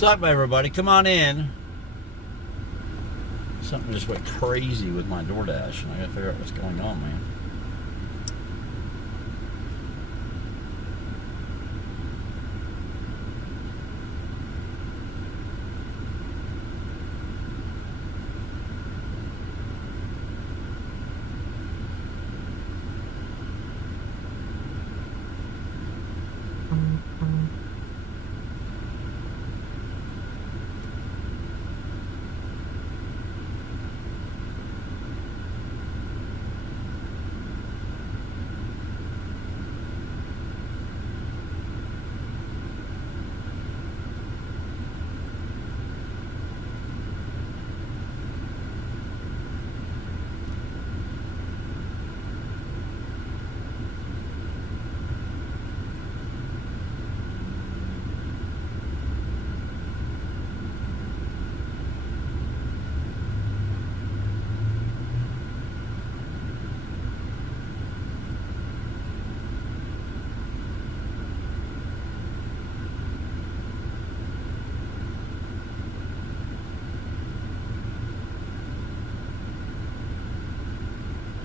What's up, everybody? Come on in. Something just went crazy with my DoorDash, and I gotta figure out what's going on, man.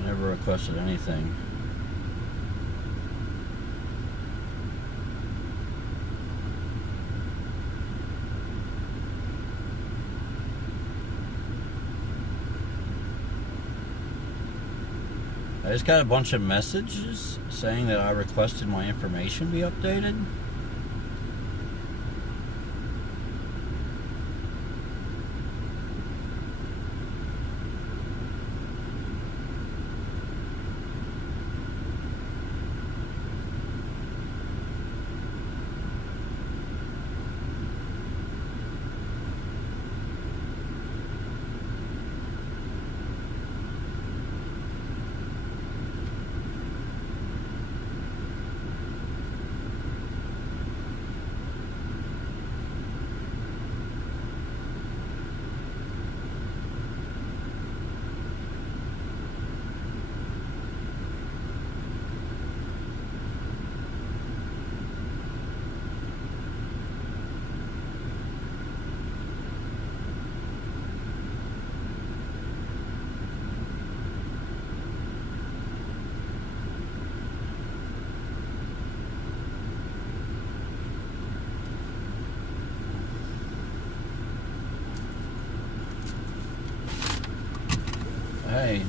Never requested anything. I just got a bunch of messages saying that I requested my information be updated. Hey.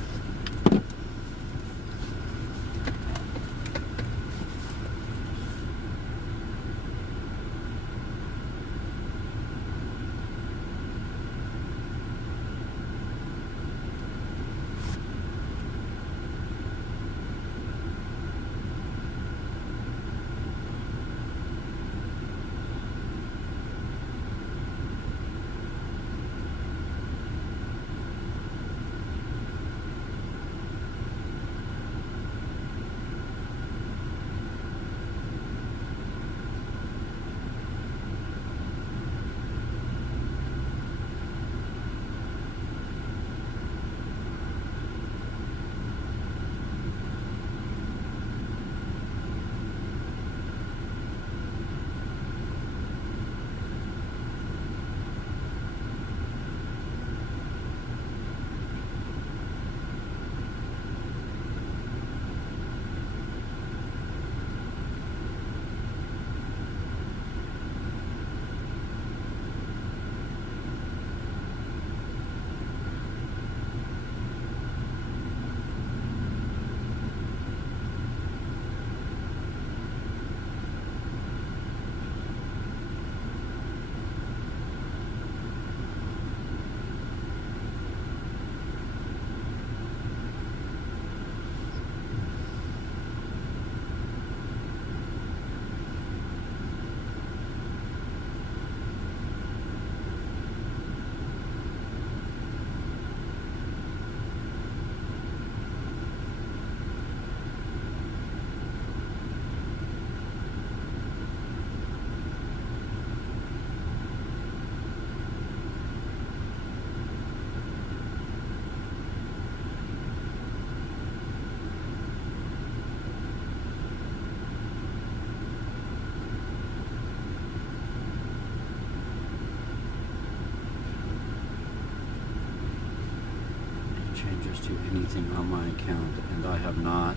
changes to anything on my account, and I have not.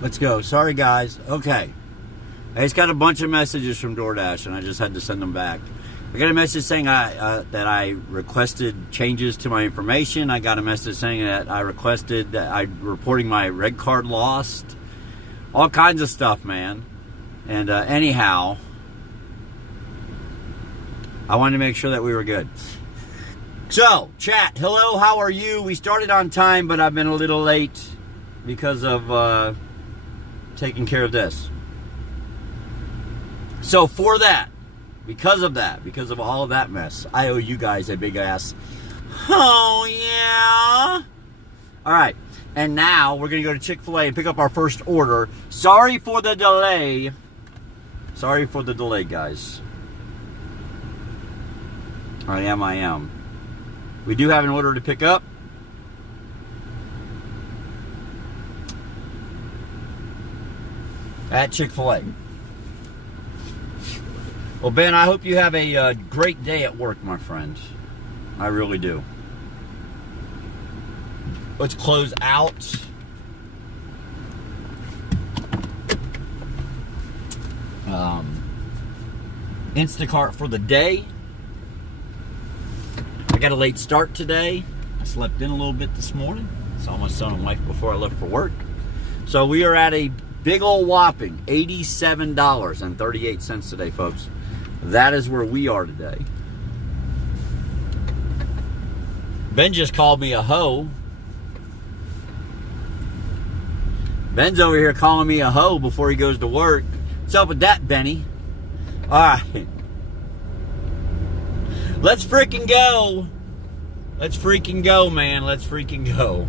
Let's go. Sorry, guys. Okay. I just got a bunch of messages from DoorDash, and I just had to send them back. I got a message saying that I requested changes to my information. I got a message saying that I requested that I'm reporting my red card lost. All kinds of stuff, man. And anyhow, I wanted to make sure that we were good. So, chat, hello, how are you? We started on time, but I've been a little late because of taking care of this. So for that, because of all of that mess, I owe you guys a big ass. Oh yeah. All right, and now we're gonna go to Chick-fil-A and pick up our first order. Sorry for the delay. Sorry for the delay, guys. I am. We do have an order to pick up. At Chick-fil-A. Well, Ben, I hope you have a great day at work, my friend. I really do. Let's close out. Instacart for the day. I got a late start today. I slept in a little bit this morning. Saw my son and wife before I left for work. So we are at a big old whopping $87.38 today, folks. That is where we are today. Ben just called me a hoe. Ben's over here calling me a hoe before he goes to work. What's up with that, Benny? All right. Let's freaking go. Let's freaking go, man. Let's freaking go.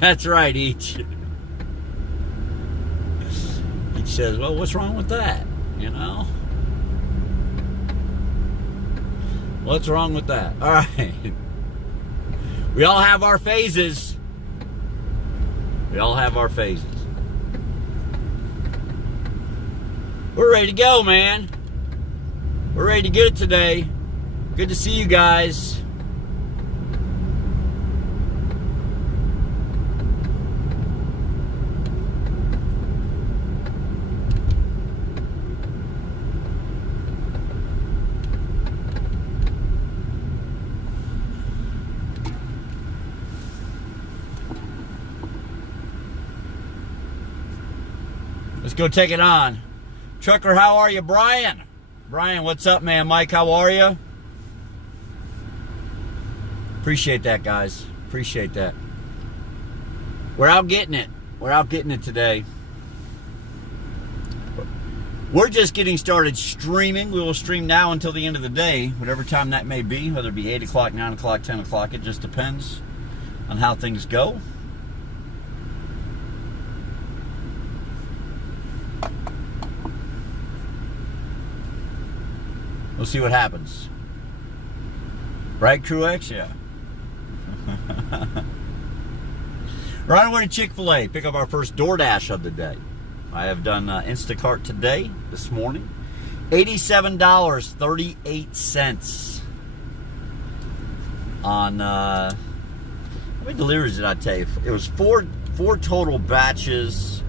That's right, Each says, well, what's wrong with that? You know? What's wrong with that? All right. We all have our phases. We all have our phases. We're ready to go, man. We're ready to get it today. Good to see you guys. Let's go take it on. Trucker, how are you? Brian, what's up, man? Mike, how are you? Appreciate that, guys. Appreciate that. We're out getting it. We're out getting it today. We're just getting started streaming. We will stream now until the end of the day, whatever time that may be, whether it be 8 o'clock, 9 o'clock, 10 o'clock. It just depends on how things go. We'll see what happens. Right, Crew X? Yeah. Right away to Chick-fil-A. Pick up our first DoorDash of the day. I have done Instacart today, this morning. $87.38 on, how many deliveries did I take? It was four total batches.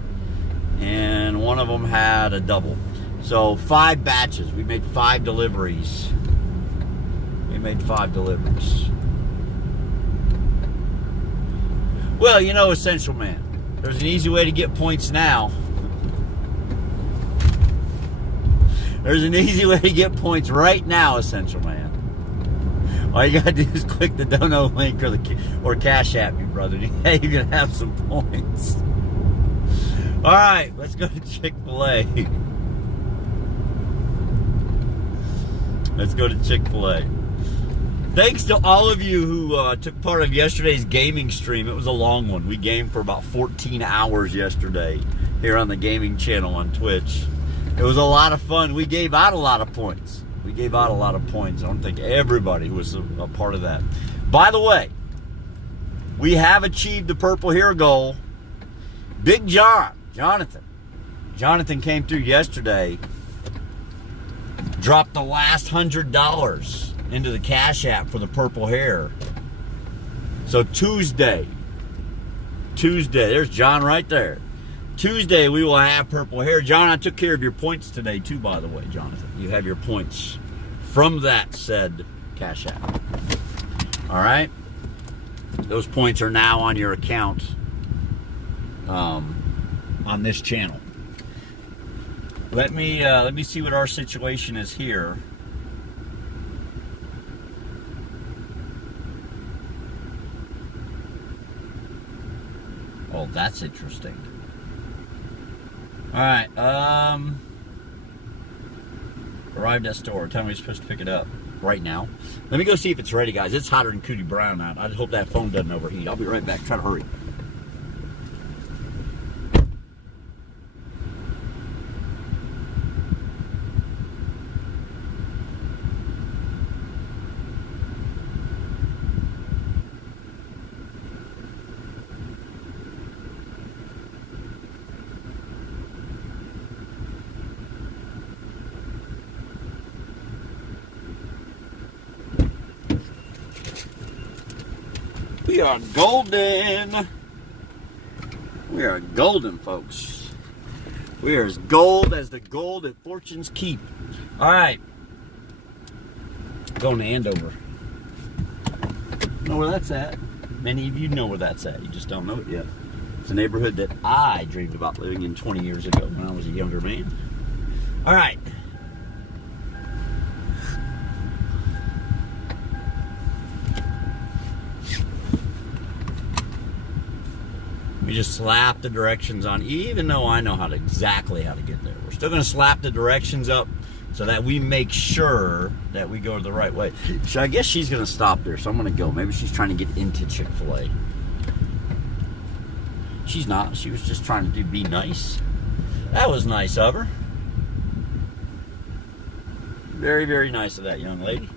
and one of them had a double. So 5 batches. We made 5 deliveries. Well, you know, Essential Man, there's an easy way to get points now. There's an easy way to get points right now, Essential Man. All you gotta do is click the dono link or Cash App me, brother. Hey, you're gonna have some points. All right, let's go to Chick-fil-A. Let's go to Chick-fil-A. Thanks to all of you who took part of yesterday's gaming stream. It was a long one. We gamed for about 14 hours yesterday here on the gaming channel on Twitch. It was a lot of fun. We gave out a lot of points. I don't think everybody was a part of that. By the way, we have achieved the Purple Hair goal. Big Jonathan came through yesterday, dropped the last $100 into the Cash App for the Purple Hair. So Tuesday, there's John right there. Tuesday, we will have Purple Hair. John, I took care of your points today, too, by the way, Jonathan. You have your points from that said Cash App. All right? Those points are now on your account on this channel. Let me see what our situation is here. Oh, that's interesting. All right, arrived at store. Tell me you're supposed to pick it up right now. Let me go see if it's ready, guys. It's hotter than Cootie Brown out. I hope that phone doesn't overheat. I'll be right back. Try to hurry. We are golden. We are golden, folks. We are as gold as the gold at Fortune's Keep. All right. Going to Andover. Know where that's at? Many of you know where that's at. You just don't know it yet. It's a neighborhood that I dreamed about living in 20 years ago when I was a younger man. All right. We just slap the directions on, even though I know exactly how to get there. We're still going to slap the directions up so that we make sure that we go the right way. So I guess she's going to stop there, so I'm going to go. Maybe she's trying to get into Chick-fil-A. She's not. She was just trying to be nice. That was nice of her. Very, very nice of that young lady.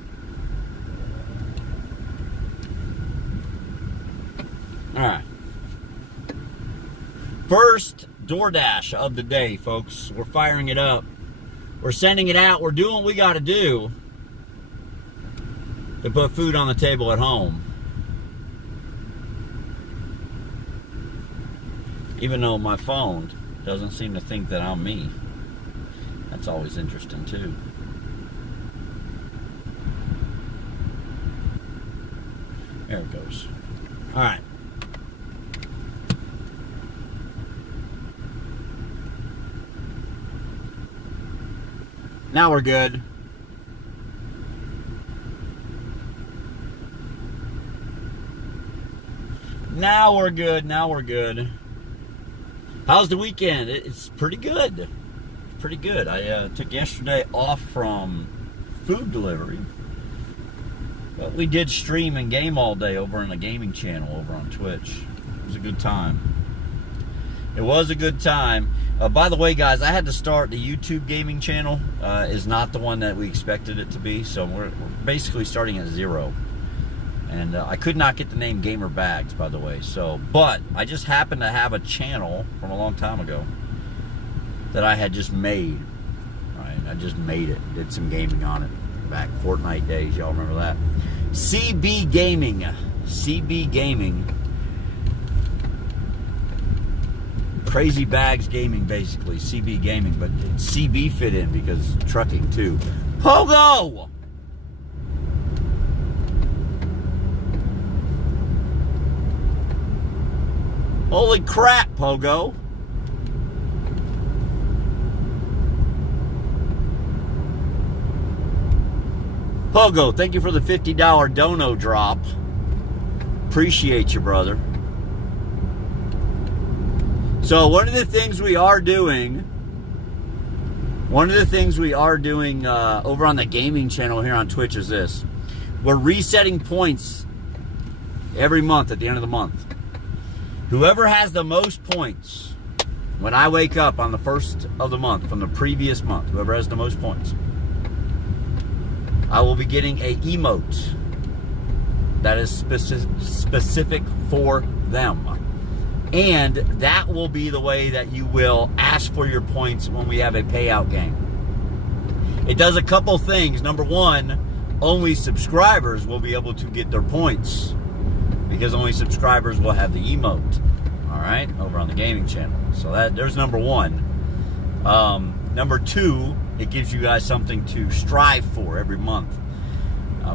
All right. First DoorDash of the day, folks. We're firing it up. We're sending it out. We're doing what we got to do to put food on the table at home. Even though my phone doesn't seem to think that I'm me. That's always interesting, too. There it goes. All right. Now we're good. Now we're good. How's the weekend? It's pretty good. Pretty good. I took yesterday off from food delivery. But we did stream and game all day over in the gaming channel over on Twitch. It was a good time. It was a good time. By the way, guys, I had to start the YouTube gaming channel. Is not the one that we expected it to be, so we're basically starting at 0. And I could not get the name Gamer Bags, by the way. So, but I just happened to have a channel from a long time ago that I had just made. Right, I just made it. Did some gaming on it back Fortnite days. Y'all remember that? CB Gaming. CB Gaming. Crazy Bags Gaming, basically. CB Gaming, but CB fit in because trucking too. Pogo! Holy crap, Pogo. Pogo, thank you for the $50 dono drop. Appreciate you, brother. So one of the things we are doing over on the gaming channel here on Twitch is this. We're resetting points every month at the end of the month. Whoever has the most points when I wake up on the first of the month from the previous month, whoever has the most points, I will be getting a emote that is specific for them. And that will be the way that you will ask for your points when we have a payout game. It does a couple things. Number one, only subscribers will be able to get their points because only subscribers will have the emote. All right, over on the gaming channel. So there's number one. Number two, it gives you guys something to strive for every month.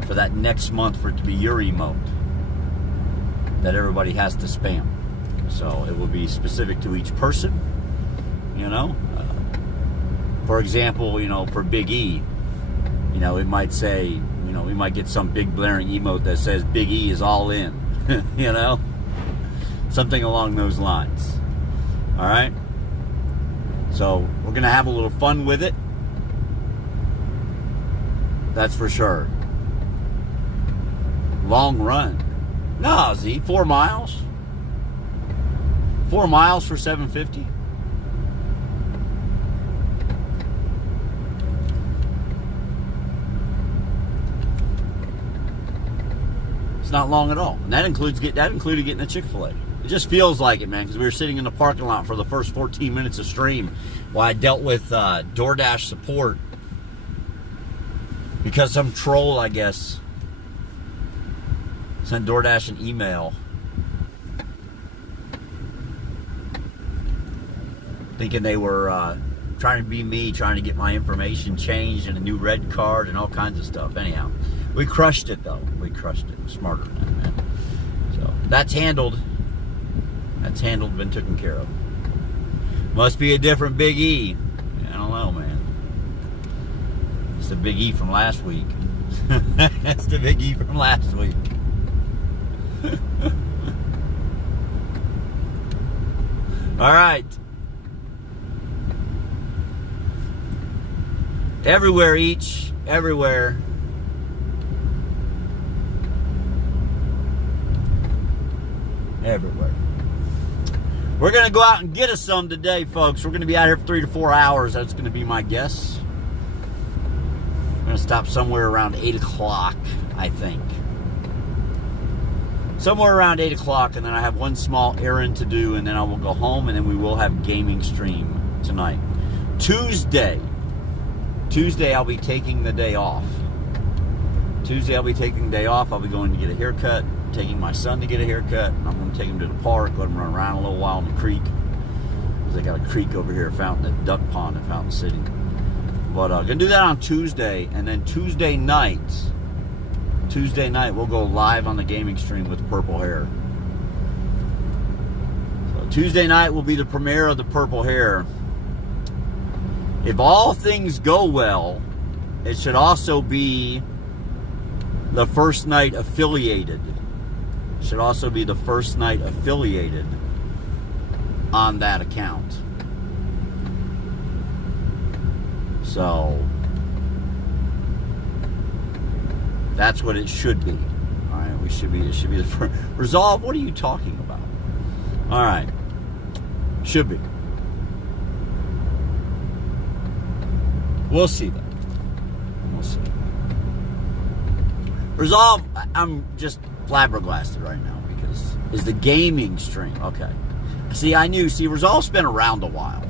For that next month for it to be your emote that everybody has to spam. So it will be specific to each person, you know. For example, you know, for Big E, you know, it might say, you know, we might get some big blaring emote that says Big E is all in, you know, something along those lines. All right. So we're going to have a little fun with it. That's for sure. Long run. No, Z, 4 miles. 4 miles for $7.50. It's not long at all. And that included getting a Chick-fil-A. It just feels like it, man, because we were sitting in the parking lot for the first 14 minutes of stream while I dealt with DoorDash support because some troll, I guess, sent DoorDash an email thinking they were trying to be me, trying to get my information changed and a new red card and all kinds of stuff. Anyhow, we crushed it, though. We crushed it. Smarter than that, man. So that's handled. That's handled, been taken care of. Must be a different Big E. I don't know, man. It's the Big E from last week. That's the Big E from last week. All right. Everywhere each, everywhere. Everywhere. We're going to go out and get us some today, folks. We're going to be out here for 3 to 4 hours. That's going to be my guess. I'm going to stop somewhere around 8 o'clock, I think. Somewhere around 8 o'clock, and then I have one small errand to do, and then I will go home, and then we will have gaming stream tonight. Tuesday, I'll be taking the day off. I'll be going to get a haircut, taking my son to get a haircut, and I'm going to take him to the park, let him run around a little while in the creek. Because they got a creek over here, a duck pond in Fountain City. But I'm going to do that on Tuesday, and then Tuesday night, we'll go live on the gaming stream with Purple Hair. So Tuesday night will be the premiere of the Purple Hair. If all things go well, it should also be the first night affiliated. Should also be the first night affiliated on that account. So that's what it should be. All right, it should be the first. Resolve, what are you talking about? All right, should be. We'll see that. We'll see. Resolve, I'm just flabbergasted right now because is the gaming stream. Okay. See, Resolve's been around a while.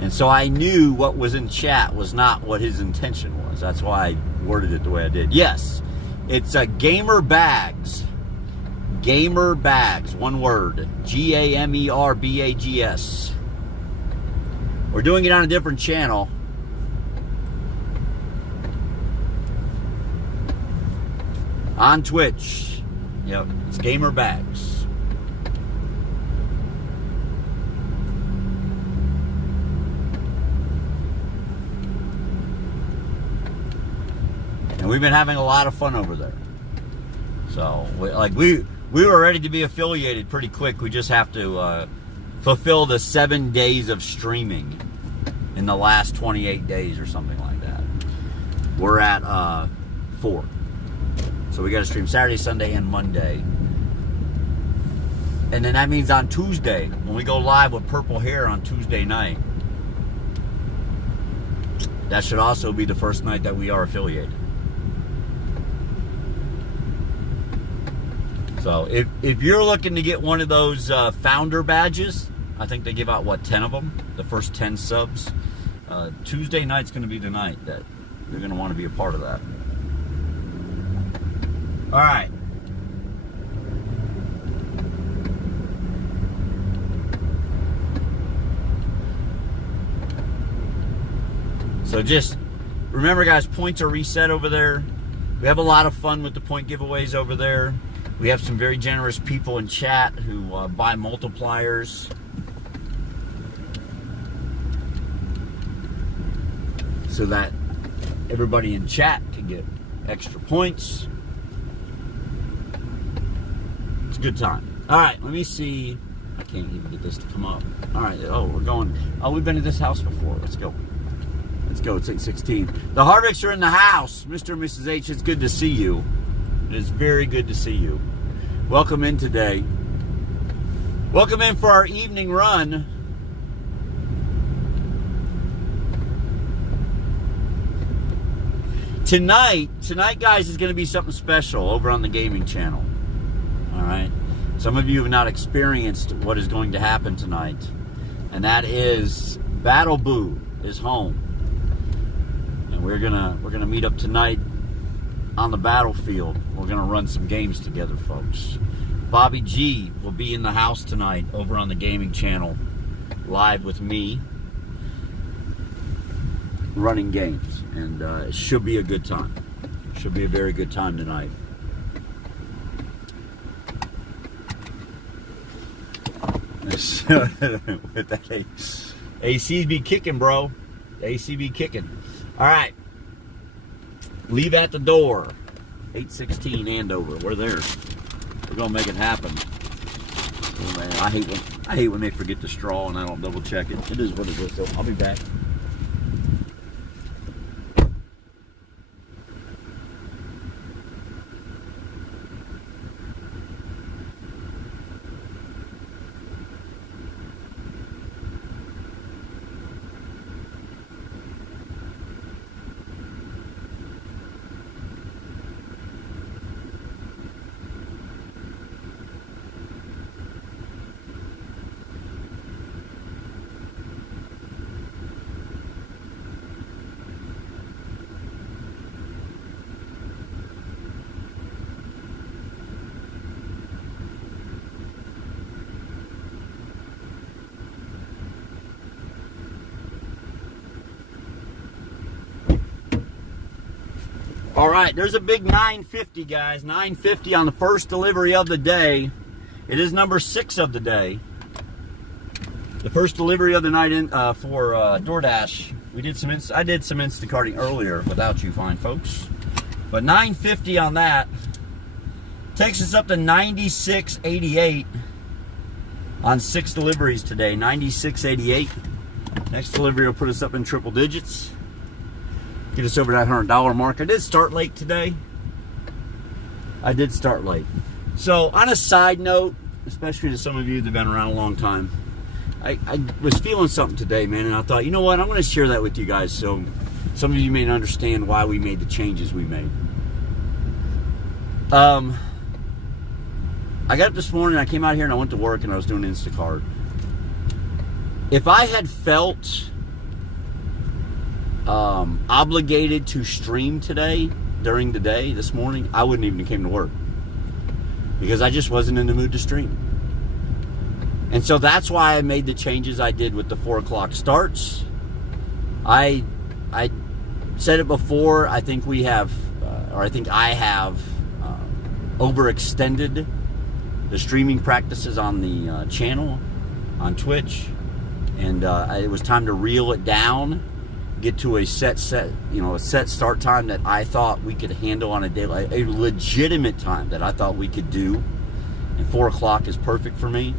And so I knew what was in chat was not what his intention was. That's why I worded it the way I did. Yes, it's Gamer Bags. Gamer Bags, one word, GAMERBAGS. We're doing it on a different channel. On Twitch. Yep, it's Gamer Bags. And we've been having a lot of fun over there. So, we were ready to be affiliated pretty quick. We just have to fulfill the 7 days of streaming in the last 28 days or something like that. We're at 4. So we got to stream Saturday, Sunday, and Monday. And then that means on Tuesday, when we go live with Purple Hair on Tuesday night, that should also be the first night that we are affiliated. So if you're looking to get one of those founder badges, I think they give out, 10 of them? The first 10 subs. Tuesday night's going to be the night that you're going to want to be a part of that. All right. So just remember, guys, points are reset over there. We have a lot of fun with the point giveaways over there. We have some very generous people in chat who buy multipliers. So that everybody in chat can get extra points. It's a good time. All right, let me see. I can't even get this to come up. All right, we're going. Oh, we've been to this house before. Let's go. Let's go. It's 8:16. The Harvicks are in the house. Mr. and Mrs. H, it's good to see you. It is very good to see you. Welcome in today. Welcome in for our evening run. Tonight, guys, is going to be something special over on the gaming channel. All right. Some of you have not experienced what is going to happen tonight, and that is Battle Boo is home, and we're gonna meet up tonight on the battlefield. We're gonna run some games together, folks. Bobby G will be in the house tonight over on the gaming channel, live with me, running games, and it should be a good time. Should be a very good time tonight. With that AC be kicking, bro. AC be kicking. All right. Leave at the door. 8:16 Andover. We're there. We're gonna make it happen. Oh man, I hate when they forget the straw and I don't double check it. It is what it is. So I'll be back. All right, there's a big 950, guys. 950 on the first delivery of the day. It is number 6 of the day. The first delivery of the night for DoorDash. I did some Instacarting earlier without you fine folks. But 950 on that takes us up to 96.88 on 6 deliveries today. 96.88. Next delivery will put us up in triple digits. Get us over that $100 mark. I did start late today. So on a side note, especially to some of you that have been around a long time, I was feeling something today, man, and I thought, you know what, I'm going to share that with you guys so some of you may understand why we made the changes we made. I got up this morning, I came out here and I went to work and I was doing Instacart. If I had felt obligated to stream today during the day this morning, I wouldn't even have came to work. because I just wasn't in the mood to stream. And so that's why I made the changes I did with the 4 o'clock starts. I said it before, I think we have, I have overextended the streaming practices on the channel, on Twitch. And it was time to reel it down, get to a set start time that I thought we could handle on a daily, a legitimate time that I thought we could do. And 4 o'clock is perfect for me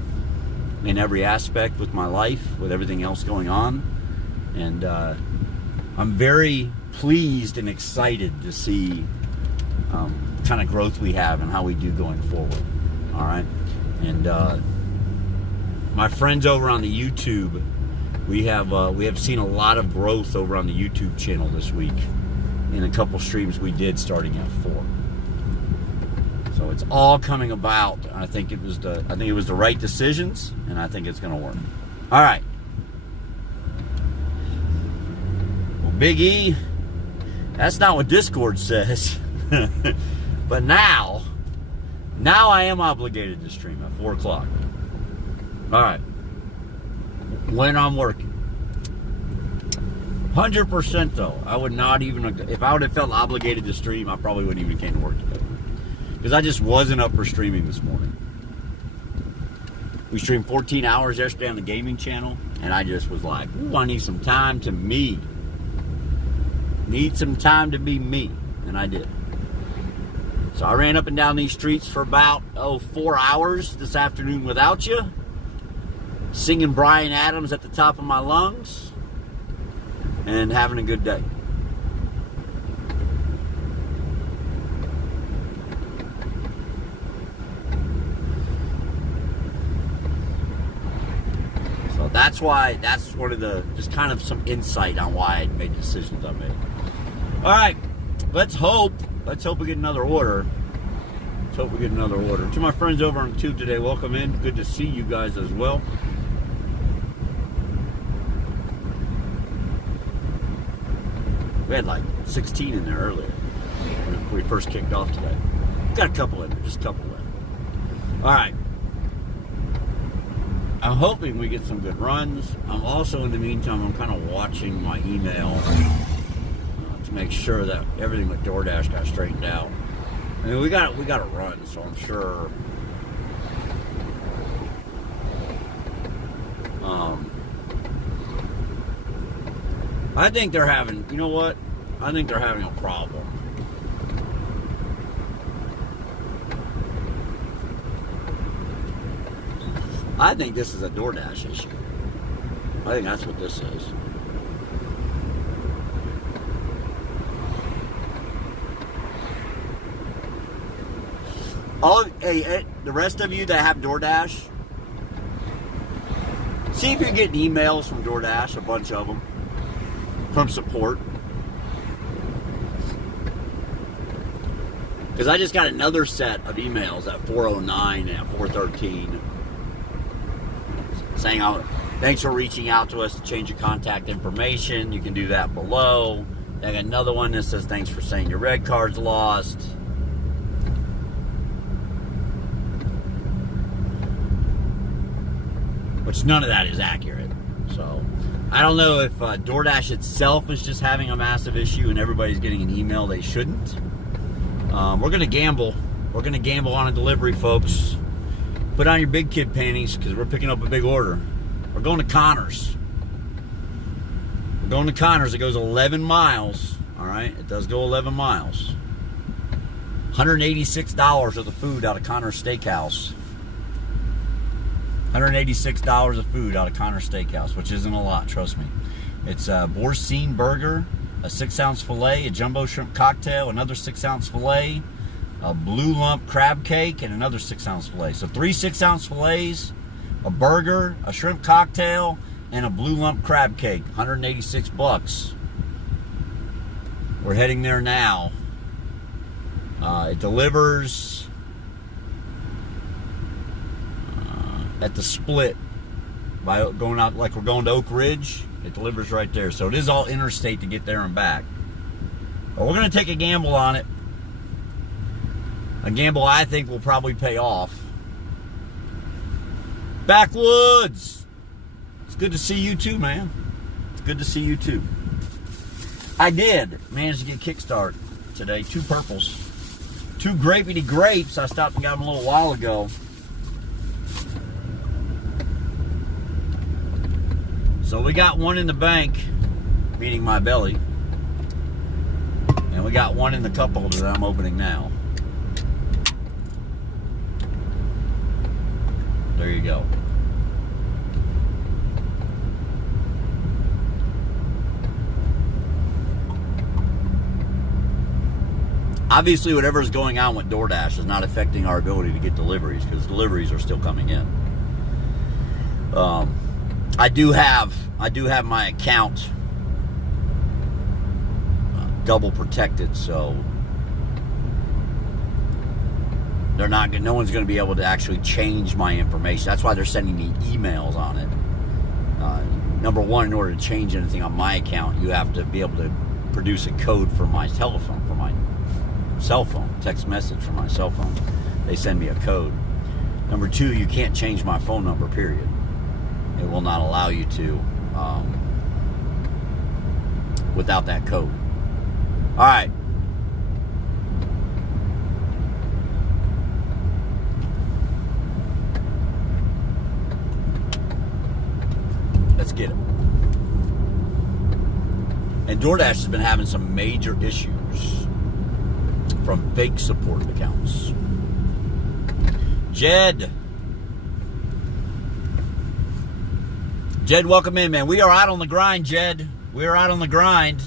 in every aspect with my life, with everything else going on. And I'm very pleased and excited to see kind of growth we have and how we do going forward. All right. And my friends over on the YouTube, we have seen a lot of growth over on the YouTube channel this week in a couple streams we did starting at 4. So it's all coming about. I think it was the right decisions, and I think it's going to work. All right. Well, Big E, that's not what Discord says. But now I am obligated to stream at 4 o'clock. All right. When I'm working. 100% though. I would not even, if I would have felt obligated to stream, I probably wouldn't even came to work today. Because I just wasn't up for streaming this morning. We streamed 14 hours yesterday on the gaming channel, and I just was like, ooh, I need some time to me. Need some time to be me. And I did. So I ran up and down these streets for about, 4 hours this afternoon without you. Singing Bryan Adams at the top of my lungs. And having a good day. So that's one of the, just kind of some insight on why I made the decisions I made. All right, let's hope we get another order. Let's hope we get another order. To my friends over on YouTube today, welcome in. Good to see you guys as well. We had like 16 in there earlier when we first kicked off today. Got a couple in there, just a couple left. All right. I'm hoping we get some good runs. I'm also, in the meantime, I'm kind of watching my email to make sure that everything with DoorDash got straightened out. I mean, we got to run, so I'm sure. I think they're having, you know what? I think they're having a problem. I think this is a DoorDash issue. I think that's what this is. Hey, the rest of you that have DoorDash, see if you're getting emails from DoorDash, a bunch of them, from support. Because I just got another set of emails at 4:09 and at 4:13 saying, thanks for reaching out to us to change your contact information. You can do that below. I got another one that says, thanks for saying your red card's lost. Which none of that is accurate. So I don't know if DoorDash itself is just having a massive issue and everybody's getting an email they shouldn't. We're going to gamble. We're going to gamble on a delivery, folks. Put on your big kid panties because we're picking up a big order. We're going to Connors. We're going to Connors. It goes 11 miles. All right? It does go 11 miles. $186 of the food out of Connors Steakhouse. $186 of food out of Connors Steakhouse, which isn't a lot, trust me. It's a Boursin burger, a 6-ounce filet, a jumbo shrimp cocktail, another 6-ounce filet, a blue lump crab cake, and another 6-ounce filet. So 3 6-ounce fillets, a burger, a shrimp cocktail, and a blue lump crab cake. $186. We're heading there now. It delivers at the split by going out like we're going to Oak Ridge. It delivers right there. So it is all interstate to get there and back. But we're going to take a gamble on it. A gamble I think will probably pay off. Backwoods! It's good to see you too, man. It's good to see you too. I did manage to get kickstart today. 2 purples. 2 grapey grapes. I stopped and got them a little while ago. So we got one in the bank, meaning my belly. And we got one in the cup holder that I'm opening now. There you go. Obviously, whatever's going on with DoorDash is not affecting our ability to get deliveries, because deliveries are still coming in. I do have my account double protected, so no one's going to be able to actually change my information. That's why they're sending me emails on it. Number one, in order to change anything on my account, you have to be able to produce a code for my telephone, for my cell phone, text message from my cell phone. They send me a code. Number two, you can't change my phone number, period. It will not allow you to without that code. All right. Let's get it. And DoorDash has been having some major issues from fake support accounts. Jed, welcome in, man. We are out on the grind, Jed. We are out on the grind.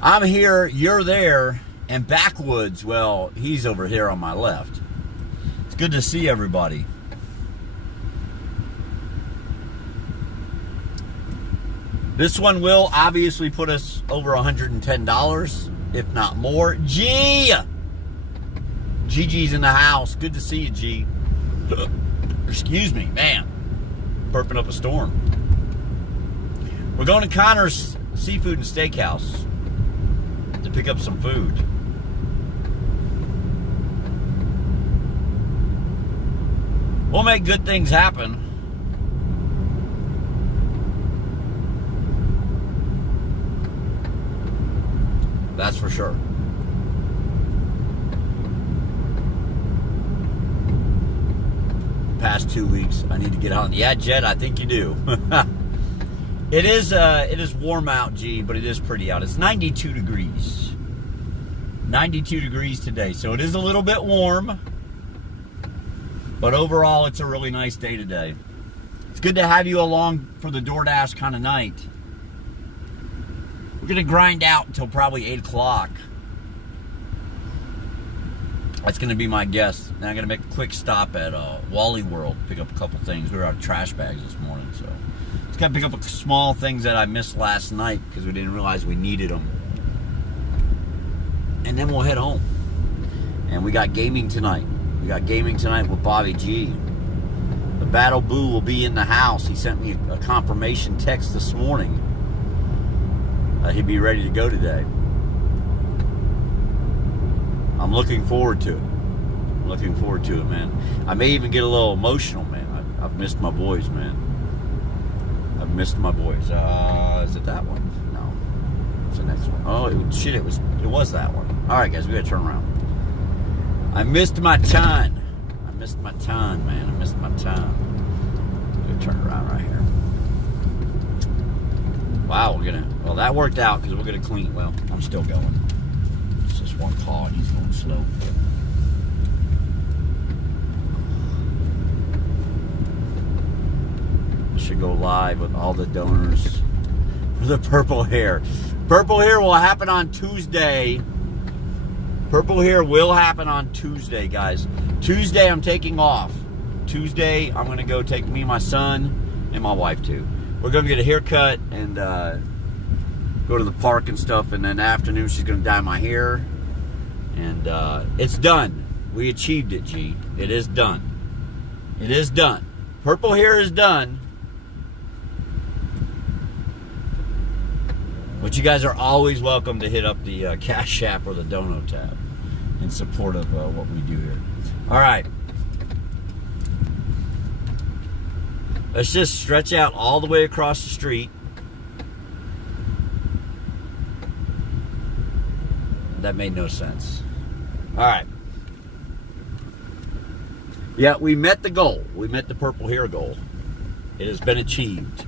I'm here, you're there, and Backwoods, well, he's over here on my left. It's good to see everybody. This one will obviously put us over $110, if not more. Gigi's in the house. Good to see you, G. Excuse me, man. Burping up a storm. We're going to Connor's Seafood and Steakhouse to pick up some food. We'll make good things happen. That's for sure. Past 2 weeks, I need to get on. Yeah, Jed, I think you do. It is warm out, G, but it is pretty out. It's 92 degrees. 92 degrees today, so it is a little bit warm. But overall, it's a really nice day today. It's good to have you along for the DoorDash kind of night. We're going to grind out until probably 8 o'clock. That's going to be my guess. Now I'm going to make a quick stop at Wally World, pick up a couple things. We were out of trash bags this morning, so just got to pick up small things that I missed last night because we didn't realize we needed them. And then we'll head home. And we got gaming tonight. We got gaming tonight with Bobby G. The Battle Boo will be in the house. He sent me a confirmation text this morning. He'd be ready to go today. I'm looking forward to it. I'm looking forward to it, man. I may even get a little emotional, man. I've missed my boys, man. I've missed my boys. Is it that one? No. It's the next one. Oh, it was that one. All right, guys, we gotta turn around. I missed my time. I missed my time, man. I missed my time. We gotta turn around right here. Wow, well, that worked out because we're gonna clean. Well, I'm still going. It's just one car and he's going slow. I should go live with all the donors for the purple hair. Purple hair will happen on Tuesday. Purple hair will happen on Tuesday, guys. Tuesday, I'm taking off. Tuesday, I'm gonna go take me, my son, and my wife too. We're going to get a haircut and go to the park and stuff. And then afternoon, she's going to dye my hair. And it's done. We achieved it, G. It is done. It is done. Purple hair is done. But you guys are always welcome to hit up the Cash App or the Dono tab. in support of what we do here. All right. Let's just stretch out all the way across the street. That made no sense. All right. Yeah, we met the goal. We met the purple hair goal. It has been achieved.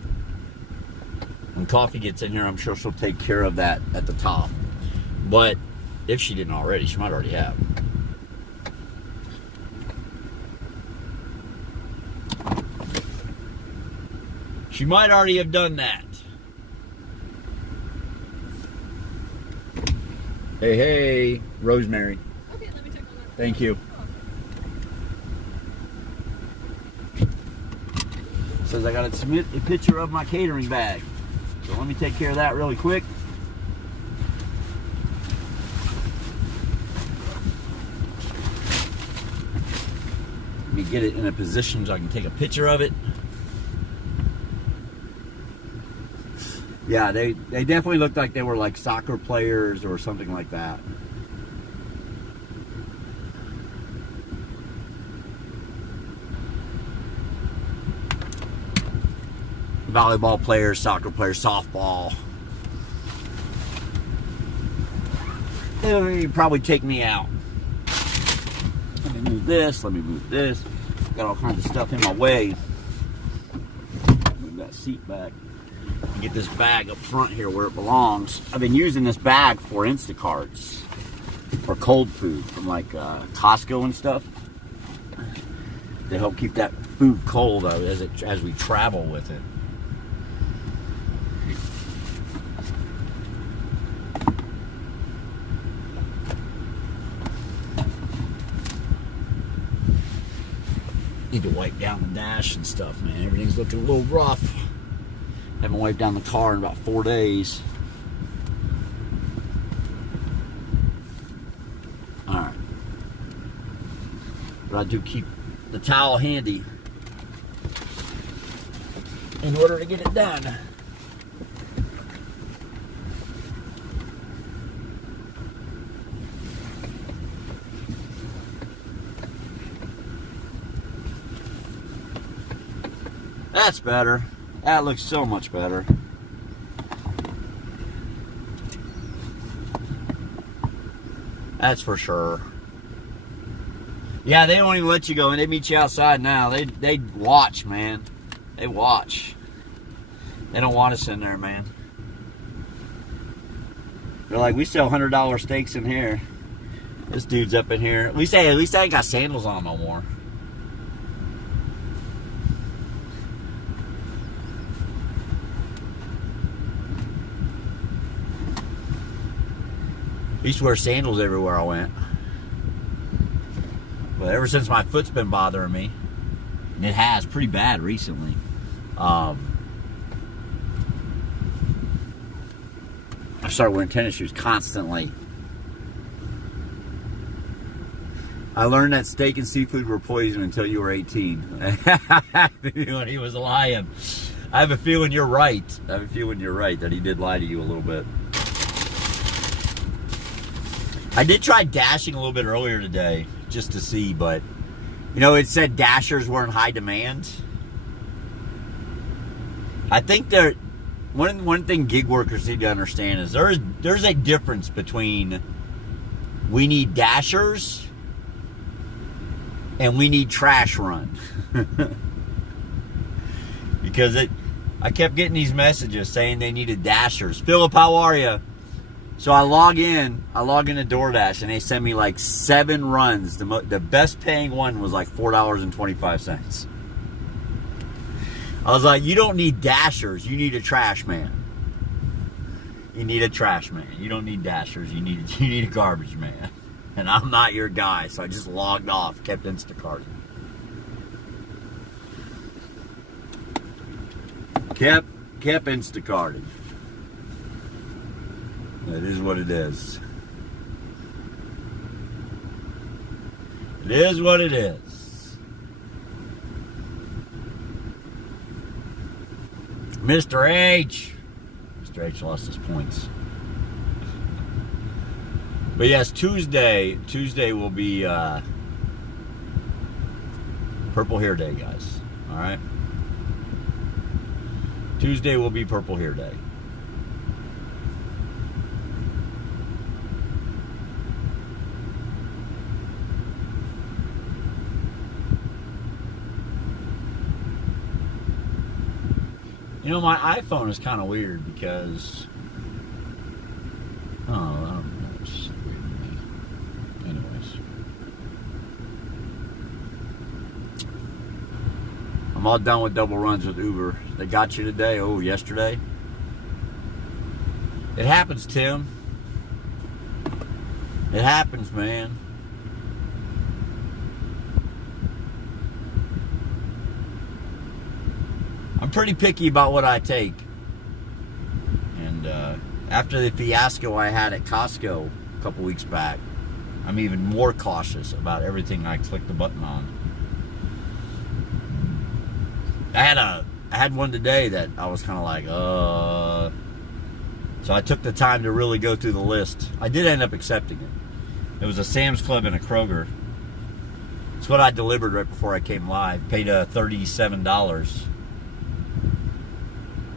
When Coffee gets in here, I'm sure she'll take care of that at the top. But if she didn't already, she might already have. She might already have done that. Hey, hey, Rosemary. Okay, let me check on that. Thank you. Says I gotta submit a picture of my catering bag. So let me take care of that really quick. Let me get it in a position so I can take a picture of it. Yeah, they definitely looked like they were like soccer players or something like that. Volleyball players, soccer players, softball. They'll probably take me out. Let me move this, let me move this. Got all kinds of stuff in my way. Move that seat back. Get this bag up front here where it belongs. I've been using this bag for Instacarts for cold food from like Costco and stuff. They help keep that food cold as we travel with it. Need to wipe down the dash and stuff, man. Everything's looking a little rough. Haven't wiped down the car in about 4 days. Alright. But I do keep the towel handy in order to get it done. That's better. That looks so much better. That's for sure. Yeah, they don't even let you go in. They meet you outside now. They watch, man. They watch. They don't want us in there, man. They're like, we sell $100 steaks in here. This dude's up in here. At least I ain't got sandals on no more. I used to wear sandals everywhere I went. But ever since my foot's been bothering me, and it has pretty bad recently, I started wearing tennis shoes constantly. I learned that steak and seafood were poison until you were 18. I have a feeling he was lying. I have a feeling you're right. I have a feeling you're right that he did lie to you a little bit. I did try dashing a little bit earlier today just to see, but you know, it said dashers were in high demand. I think one thing gig workers need to understand is there's a difference between we need dashers and we need trash run. Because I kept getting these messages saying they needed dashers. Philip, how are you? So I log into DoorDash and they send me like 7 runs. The best paying one was like $4.25. I was like, you don't need dashers, you need a trash man. You need a trash man. You don't need dashers, you need a garbage man. And I'm not your guy, so I just logged off, kept Instacarting. Kept Instacarting. It is what it is. It is what it is. Mr. H. Mr. H lost his points. But yes, Tuesday will be Purple Hair Day, guys. All right. Tuesday will be Purple Hair Day. You know, my iPhone is kind of weird because, I don't know, it's weird to me. Anyways, I'm all done with double runs with Uber. They got you today? Oh, yesterday? It happens, Tim. It happens, man. I'm pretty picky about what I take. And after the fiasco I had at Costco a couple weeks back, I'm even more cautious about everything I click the button on. I had one today that I was kind of like, So I took the time to really go through the list. I did end up accepting it. It was a Sam's Club and a Kroger. It's what I delivered right before I came live. Paid $37.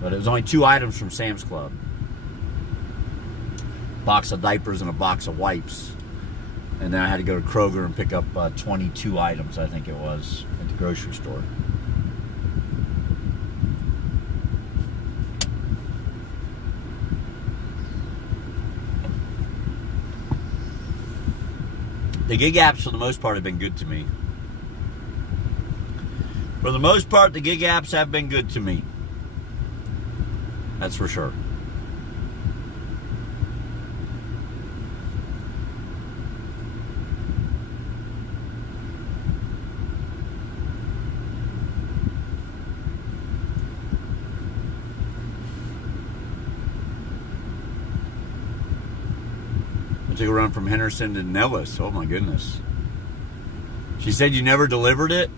But it was only 2 items from Sam's Club. A box of diapers and a box of wipes. And then I had to go to Kroger and pick up 22 items, I think it was, at the grocery store. The gig apps, for the most part, have been good to me. For the most part, the gig apps have been good to me. That's for sure. I took a run from Henderson to Nellis. Oh my goodness. She said you never delivered it?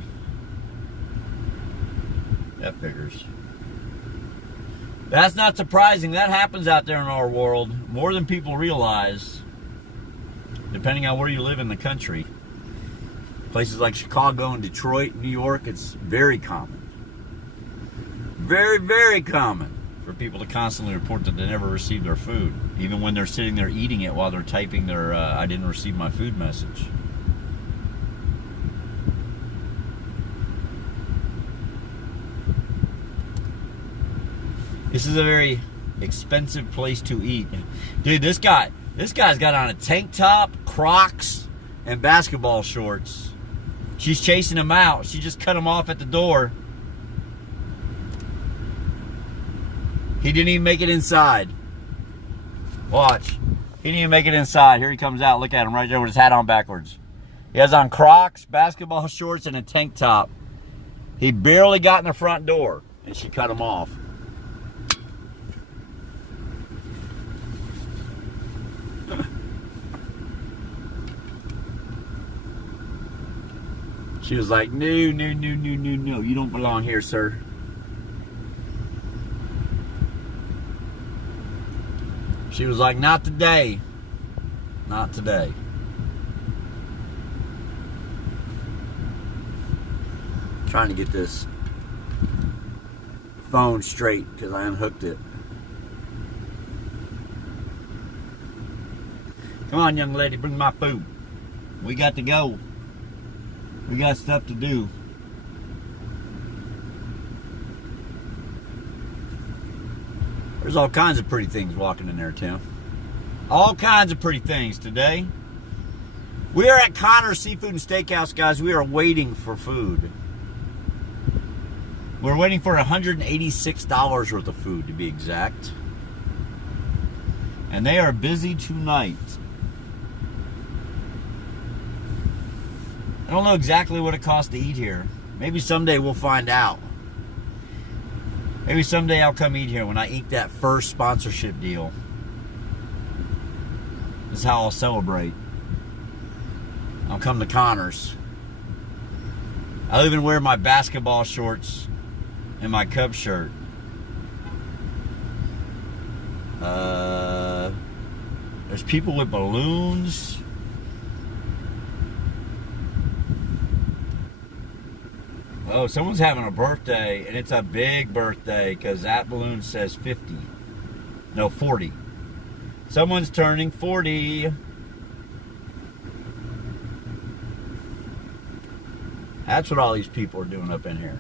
That figures. That's not surprising. That happens out there in our world more than people realize, depending on where you live in the country. Places like Chicago and Detroit, New York, it's very common. Very, very common for people to constantly report that they never received their food, even when they're sitting there eating it while they're typing their I didn't receive my food message. This is a very expensive place to eat. Dude, this guy's got on a tank top, Crocs, and basketball shorts. She's chasing him out. She just cut him off at the door. He didn't even make it inside. Watch. He didn't even make it inside. Here he comes out. Look at him right there with his hat on backwards. He has on Crocs, basketball shorts, and a tank top. He barely got in the front door, and she cut him off. She was like, no, you don't belong here, sir. She was like, not today. Not today. Trying to get this phone straight because I unhooked it. Come on, young lady, bring my food. We got to go. We got stuff to do. There's all kinds of pretty things walking in there, Tim. All kinds of pretty things today. We are at Connor's Seafood and Steakhouse, guys. We are waiting for food. We're waiting for $186 worth of food, to be exact. And they are busy tonight. I don't know exactly what it costs to eat here. Maybe someday we'll find out. Maybe someday I'll come eat here when I ink that first sponsorship deal. This is how I'll celebrate. I'll come to Connor's. I'll even wear my basketball shorts and my Cubs shirt. There's people with balloons. Oh, someone's having a birthday, and it's a big birthday because that balloon says 50. No, 40. Someone's turning 40. That's what all these people are doing up in here.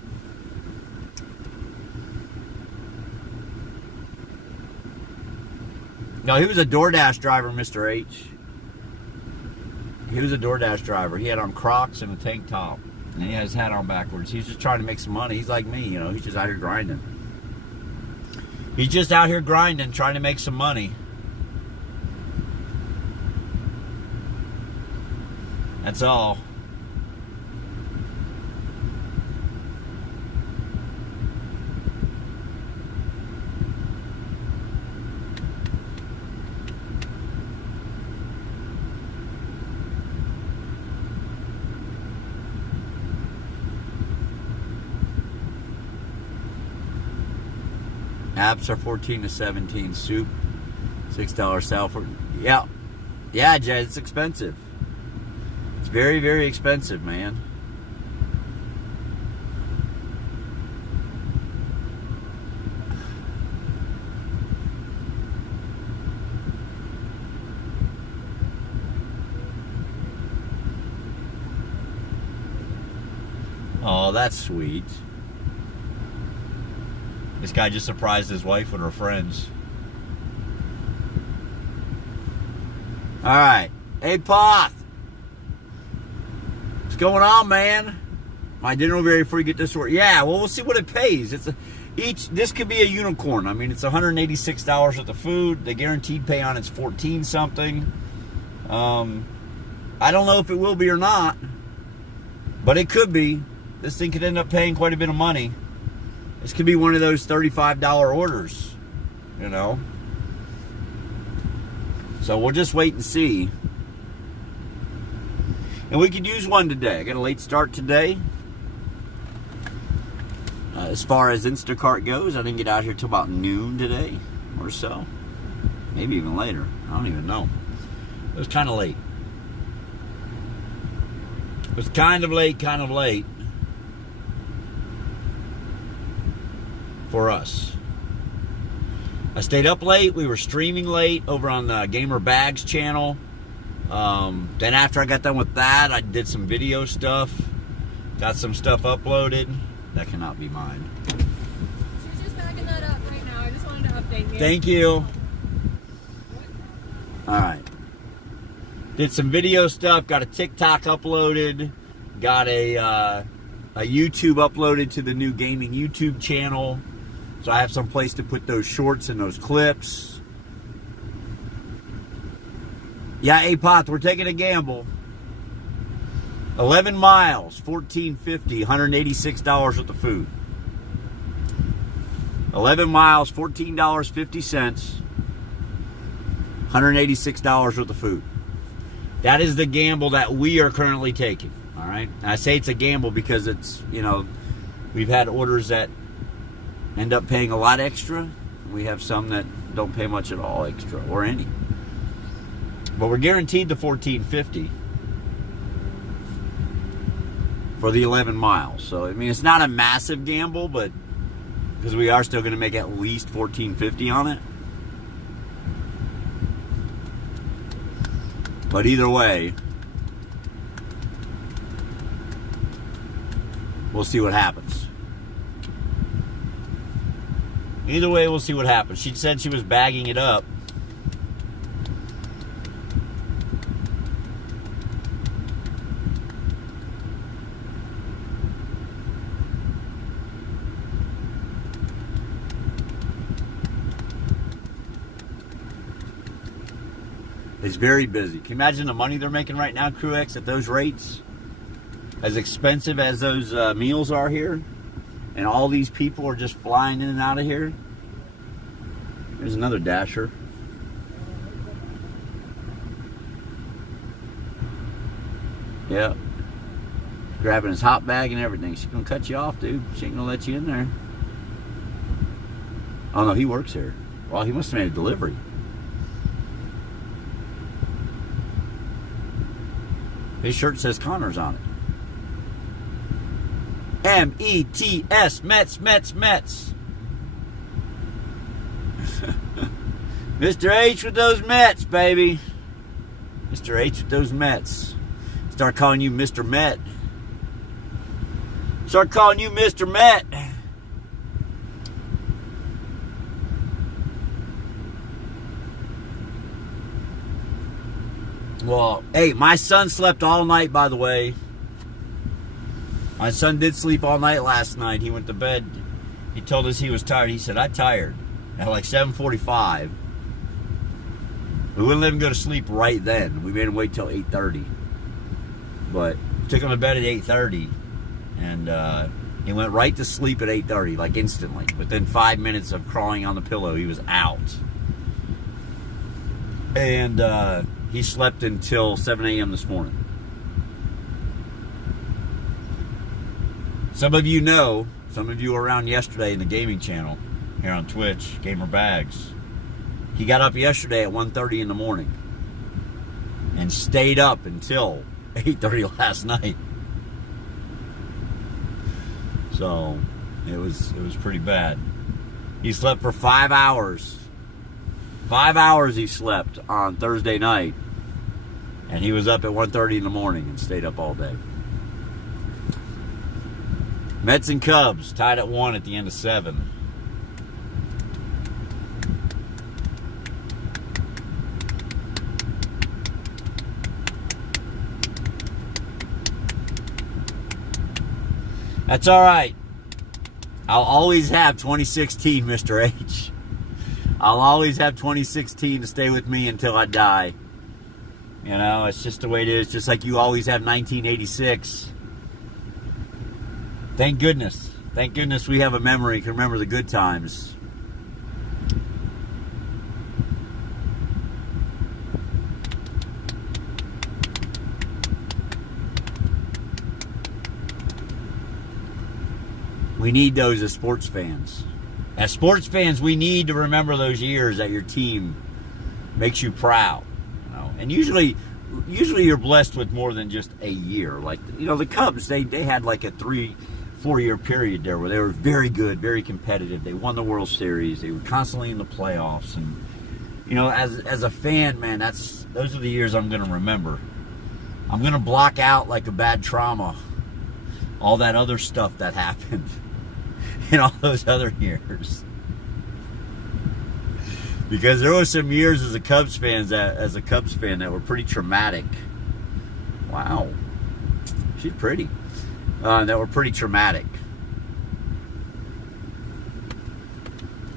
No, he was a DoorDash driver, Mr. H. He was a DoorDash driver. He had on Crocs and a tank top. And he had his hat on backwards. He's just trying to make some money. He's like me, you know. He's just out here grinding. He's just out here grinding, trying to make some money. That's all. Apps are 14 to 17. Soup, $6 sale for. Yeah, Jay, it's expensive. It's very, very expensive, man. Oh, that's sweet. This guy just surprised his wife with her friends. All right. Hey, Poth. What's going on, man? My dinner will be ready before you get this order. Yeah, well, we'll see what it pays. This could be a unicorn. I mean, it's $186 worth of food. The guaranteed pay on it's 14 something. I don't know if it will be or not, but it could be. This thing could end up paying quite a bit of money. This could be one of those $35 orders, you know. So we'll just wait and see. And we could use one today. I got a late start today. As far as Instacart goes, I didn't get out here till about noon today or so. Maybe even later. I don't even know. It was kind of late. It was kind of late. For us. I stayed up late. We were streaming late over on the Gamer Bags channel. Then after I got done with that, I did some video stuff. Got some stuff uploaded. That cannot be mine. She's just backing that up right now. I just wanted to update you. Thank you. Alright. Did some video stuff. Got a TikTok uploaded. Got a YouTube uploaded to the new gaming YouTube channel. So I have some place to put those shorts and those clips. Yeah, Apoth, we're taking a gamble. 11 miles, $14.50, $186 worth of food. 11 miles, $14.50, $186 worth of food. That is the gamble that we are currently taking. All right. And I say it's a gamble because it's, you know, we've had orders that end up paying a lot extra. We have some that don't pay much at all extra or any. But we're guaranteed the $14.50 for the 11 miles. So, I mean, it's not a massive gamble, but because we are still going to make at least $14.50 on it. But either way, we'll see what happens. Either way, we'll see what happens. She said she was bagging it up. It's very busy. Can you imagine the money they're making right now, Crew-X, at those rates? As expensive as those meals are here. And all these people are just flying in and out of here. There's another Dasher. Yeah. Grabbing his hot bag and everything. She's going to cut you off, dude. She ain't going to let you in there. Oh, no, he works here. Well, he must have made a delivery. His shirt says Connors on it. M-E-T-S, Mets, Mets, Mets. Mr. H with those Mets, baby. Mr. H with those Mets. Start calling you Mr. Met. Start calling you Mr. Met. Well, hey, my son slept all night, by the way. My son did sleep all night last night. He went to bed. He told us he was tired. He said, I'm tired. At like 7:45. We wouldn't let him go to sleep right then. We made him wait till 8:30. But took him to bed at 8:30. And he went right to sleep at 8:30, like instantly. Within 5 minutes of crawling on the pillow, he was out. And he slept until 7 a.m. this morning. Some of you know, some of you were around yesterday in the gaming channel here on Twitch, Gamer Bags. He got up yesterday at 1:30 in the morning and stayed up until 8:30 last night. So it was pretty bad. He slept for 5 hours. 5 hours he slept on Thursday night, and he was up at 1:30 in the morning and stayed up all day. Mets and Cubs tied at 1 at the end of 7. That's all right. I'll always have 2016, Mr. H. I'll always have 2016 to stay with me until I die. You know, it's just the way it is. Just like you always have 1986. Thank goodness. Thank goodness we have a memory, can remember the good times. We need those as sports fans. As sports fans, we need to remember those years that your team makes you proud. You know? And usually you're blessed with more than just a year. Like, you know, the Cubs, they had like a 3-4 year period there where they were very good, very competitive. They won the World Series. They were constantly in the playoffs. And, you know, as a fan, man, those are the years I'm going to remember. I'm going to block out like a bad trauma all that other stuff that happened in all those other years. Because there were some years as a Cubs fan that were pretty traumatic. Wow. She's pretty. That were pretty traumatic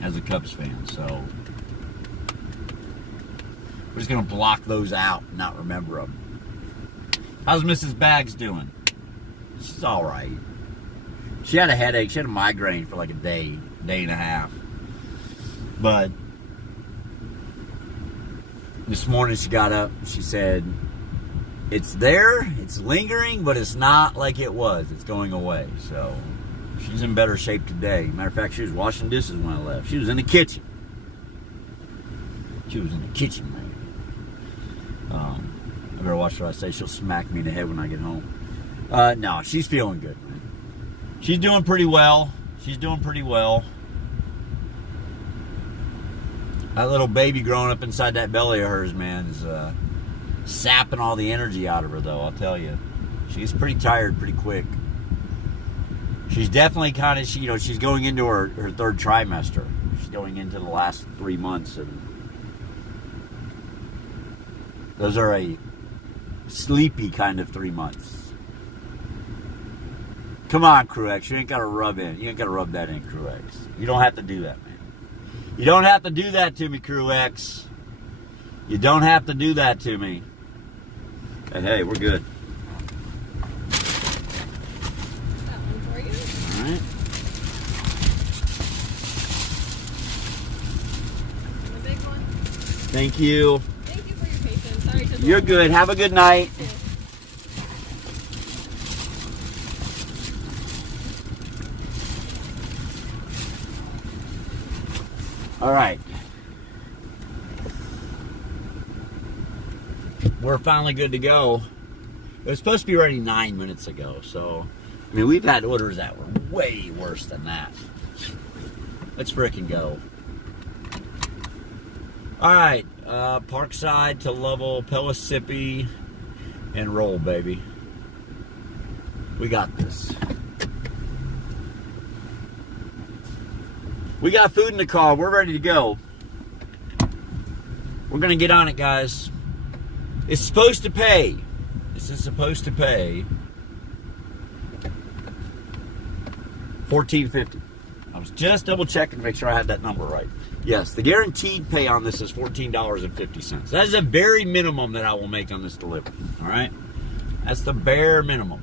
as a Cubs fan. So we're just going to block those out and not remember them. How's Mrs. Bags doing? She's all right. She had a headache. She had a migraine for like a day and a half. But this morning she got up. She said, it's there, it's lingering, but it's not like it was. It's going away. So she's in better shape today. Matter of fact, she was washing dishes when I left. She was in the kitchen. She was in the kitchen, man. I better watch what I say. She'll smack me in the head when I get home. No, she's feeling good, man. She's doing pretty well. She's doing pretty well. That little baby growing up inside that belly of hers, man, is sapping all the energy out of her, though, I'll tell you. She gets pretty tired pretty quick. She's definitely kind of, she's going into her third trimester. She's going into the last 3 months, and those are a sleepy kind of 3 months. Come on, Crew X. You ain't got to rub in. You ain't got to rub that in, Crew X. You don't have to do that, man. You don't have to do that to me, Crew X. You don't have to do that to me. Hey, we're good. That one for you. All right. And the big one. Thank you. Thank you for your patience. Sorry to You're good. Have a good night. All right. We're finally good to go. It was supposed to be ready 9 minutes ago. So, I mean, we've had orders that were way worse than that. Let's frickin' go. All right, Parkside to Lovell, Pellissippi, and roll, baby. We got this. We got food in the car. We're ready to go. We're going to get on it, guys. It's supposed to pay. This is supposed to pay $14.50. I was just double checking to make sure I had that number right. Yes, the guaranteed pay on this is $14.50. That is a very minimum that I will make on this delivery. All right? That's the bare minimum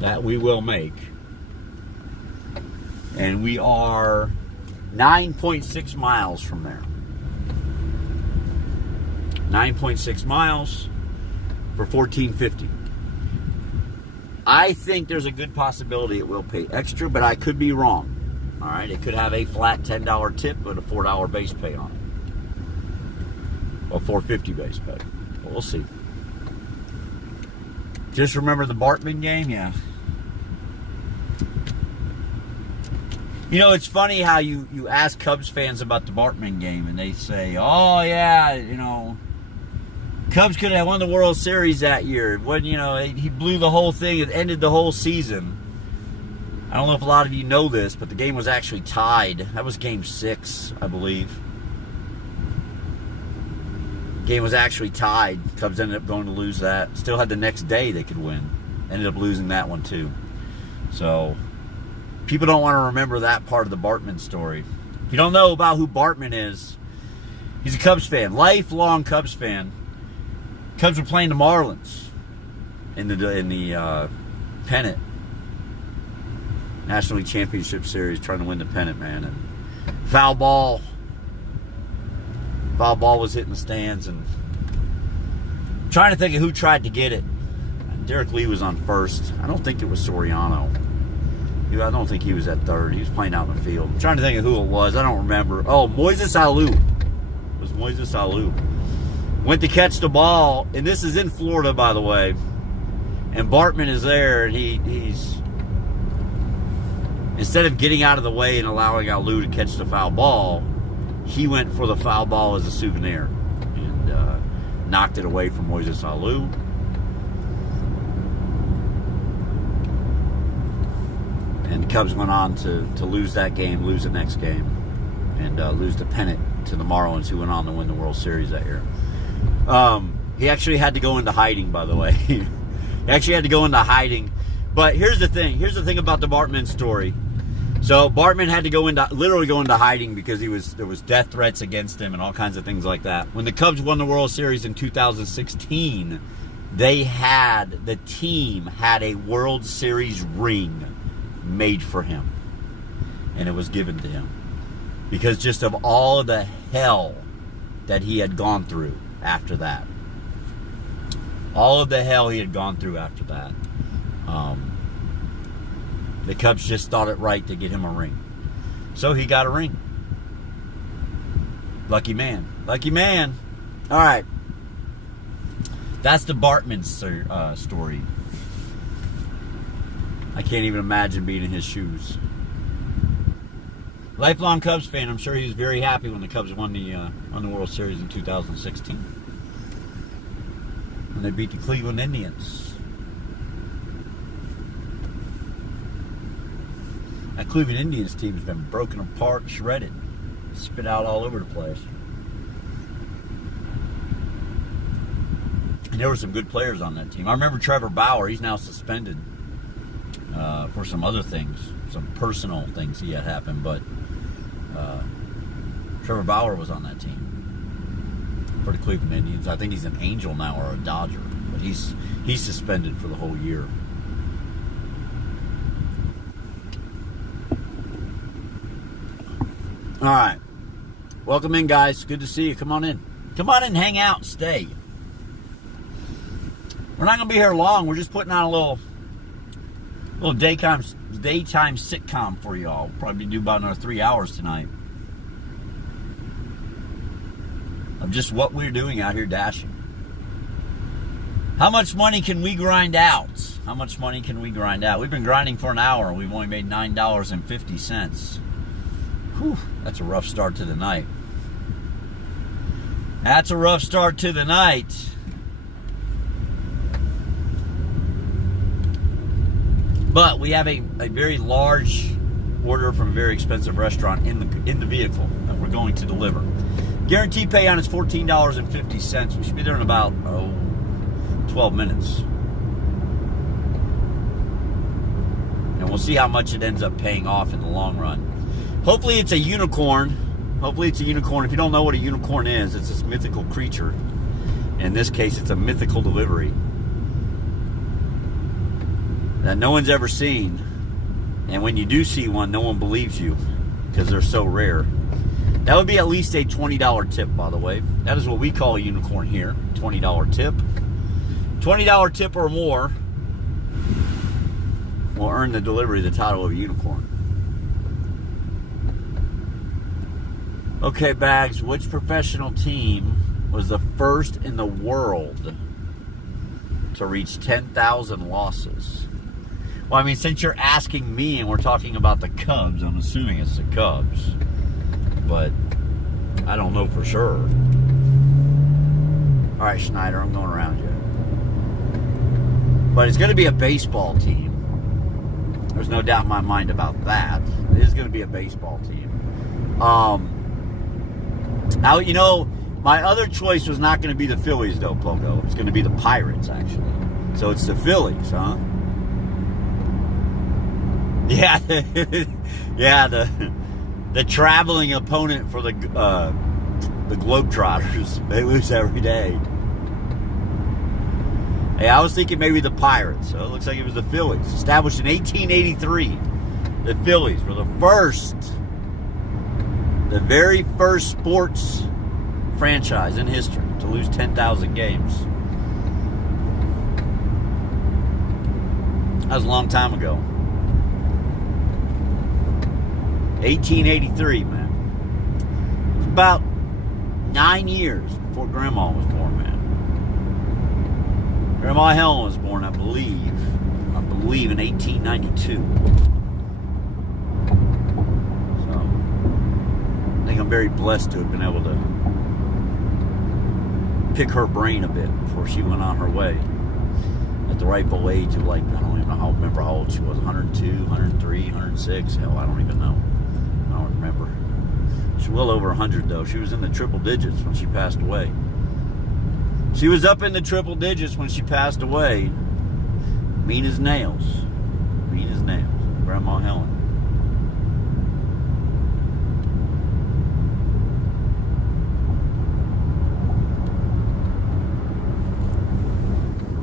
that we will make. And we are 9.6 miles from there. 9.6 miles for $14.50. I think there's a good possibility it will pay extra, but I could be wrong. All right, it could have a flat $10 tip but a $4 base pay on it. Or $4.50 base pay. But we'll see. Just remember the Bartman game? Yeah. You know, it's funny how you ask Cubs fans about the Bartman game, and they say, oh, yeah, you know, Cubs could have won the World Series that year. When, you know, he blew the whole thing. It ended the whole season. I don't know if a lot of you know this, but the game was actually tied. That was Game 6, I believe. Game was actually tied. Cubs ended up going to lose that. Still had the next day they could win. Ended up losing that one, too. So people don't want to remember that part of the Bartman story. If you don't know about who Bartman is, he's a Cubs fan, lifelong Cubs fan. Cubs were playing the Marlins in the pennant, National League Championship Series, trying to win the pennant, man. And foul ball was hitting the stands, and I'm trying to think of who tried to get it. Derek Lee was on first. I don't think it was Soriano. I don't think he was at third. He was playing out in the field. I'm trying to think of who it was. I don't remember. Oh, Moises Alou. It was Moises Alou. Went to catch the ball, and this is in Florida, by the way. And Bartman is there, and he's instead of getting out of the way and allowing Alou to catch the foul ball, he went for the foul ball as a souvenir and knocked it away from Moises Alou. And the Cubs went on to lose that game, lose the next game, and lose the pennant to the Marlins, who went on to win the World Series that year. He actually had to go into hiding, by the way. He actually had to go into hiding. But here's the thing. Here's the thing about the Bartman story. So Bartman had to literally go into hiding because there was death threats against him and all kinds of things like that. When the Cubs won the World Series in 2016, the team had a World Series ring made for him, and it was given to him because just of all of the hell that he had gone through after that. All of the hell he had gone through after that. The Cubs just thought it right to get him a ring. So he got a ring. Lucky man. Lucky man. All right. That's the Bartman story. I can't even imagine being in his shoes. Lifelong Cubs fan. I'm sure he was very happy when the Cubs won the World Series in 2016. When they beat the Cleveland Indians. That Cleveland Indians team has been broken apart, shredded, spit out all over the place. And there were some good players on that team. I remember Trevor Bauer. He's now suspended for some other things, some personal things he had happened. But Trevor Bauer was on that team for the Cleveland Indians. I think he's an Angel now or a Dodger, but he's suspended for the whole year. All right. Welcome in, guys. Good to see you. Come on in. Come on in, hang out, and stay. We're not going to be here long. We're just putting on a little daytime sitcom for y'all. We'll probably do about another 3 hours tonight. Of just what we're doing out here dashing. How much money can we grind out? How much money can we grind out? We've been grinding for an hour. We've only made $9.50. Whew, that's a rough start to the night. That's a rough start to the night. But we have a very large order from a very expensive restaurant in the vehicle that we're going to deliver. Guaranteed pay on is $14.50. We should be there in about 12 minutes. And we'll see how much it ends up paying off in the long run. Hopefully it's a unicorn. Hopefully it's a unicorn. If you don't know what a unicorn is, it's this mythical creature. In this case, it's a mythical delivery that no one's ever seen. And when you do see one, no one believes you because they're so rare. That would be at least a $20 tip, by the way. That is what we call a unicorn here. $20 tip. $20 tip or more will earn the delivery the title of a unicorn. Okay, Bags, which professional team was the first in the world to reach 10,000 losses? Well, I mean, since you're asking me and we're talking about the Cubs, I'm assuming it's the Cubs. But I don't know for sure. All right, Schneider, I'm going around you. But it's going to be a baseball team. There's no doubt in my mind about that. It is going to be a baseball team. Now, you know, my other choice was not going to be the Phillies, though, Pogo. It's going to be the Pirates, actually. So it's the Phillies, huh? Yeah, yeah, the traveling opponent for the Globetrotters. They lose every day. Hey, I was thinking maybe the Pirates. So it looks like it was the Phillies. Established in 1883. The Phillies were the very first sports franchise in history to lose 10,000 games. That was a long time ago. 1883, man. It was about 9 years before Grandma was born, man. Grandma Helen was born, I believe in 1892. So, I think I'm very blessed to have been able to pick her brain a bit before she went on her way. At the ripe old age of, like, I don't even remember how old she was, 102, 103, 106, hell, I don't even know. I don't remember. She's well over 100, though. She was in the triple digits when she passed away. She was up in the triple digits when she passed away. Mean as nails. Mean as nails. Grandma Helen.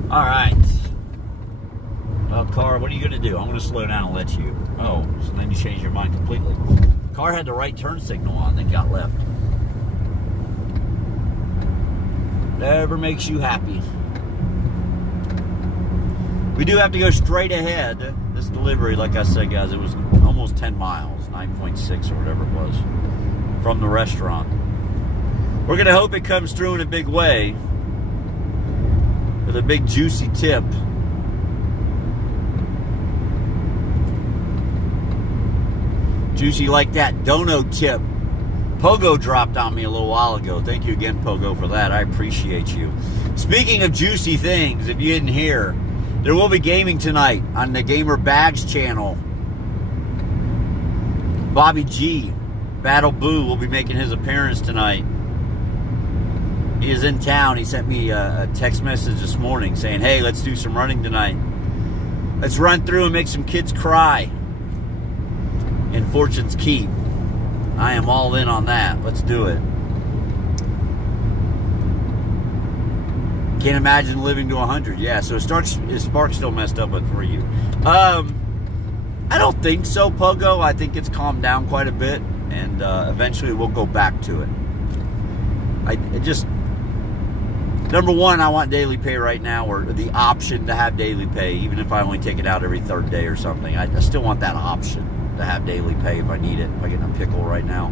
All right. Well, car, what are you going to do? I'm going to slow down and let you. Oh, so then you changed your mind completely. Car had the right turn signal on, then got left. Whatever makes you happy. We do have to go straight ahead. This delivery, like I said, guys, it was almost 10 miles, 9.6 or whatever it was, from the restaurant. We're going to hope it comes through in a big way with a big juicy tip. Juicy like that dono tip Pogo dropped on me a little while ago. Thank you again, Pogo, for that. I appreciate you. Speaking of juicy things, if you didn't hear, there will be gaming tonight on the Gamer Bags channel. Bobby G, Battle Boo, will be making his appearance tonight. He is in town. He sent me a text message this morning saying, hey, let's do some running tonight. Let's run through and make some kids cry in Fortune's Keep. I am all in on that. Let's do it. Can't imagine living to 100. Yeah, so is Spark still messed up for you? I don't think so, Pogo. I think it's calmed down quite a bit, and eventually we'll go back to it. Number one, I want daily pay right now, or the option to have daily pay, even if I only take it out every third day or something. I still want that option to have daily pay if I need it, if I get in a pickle right now.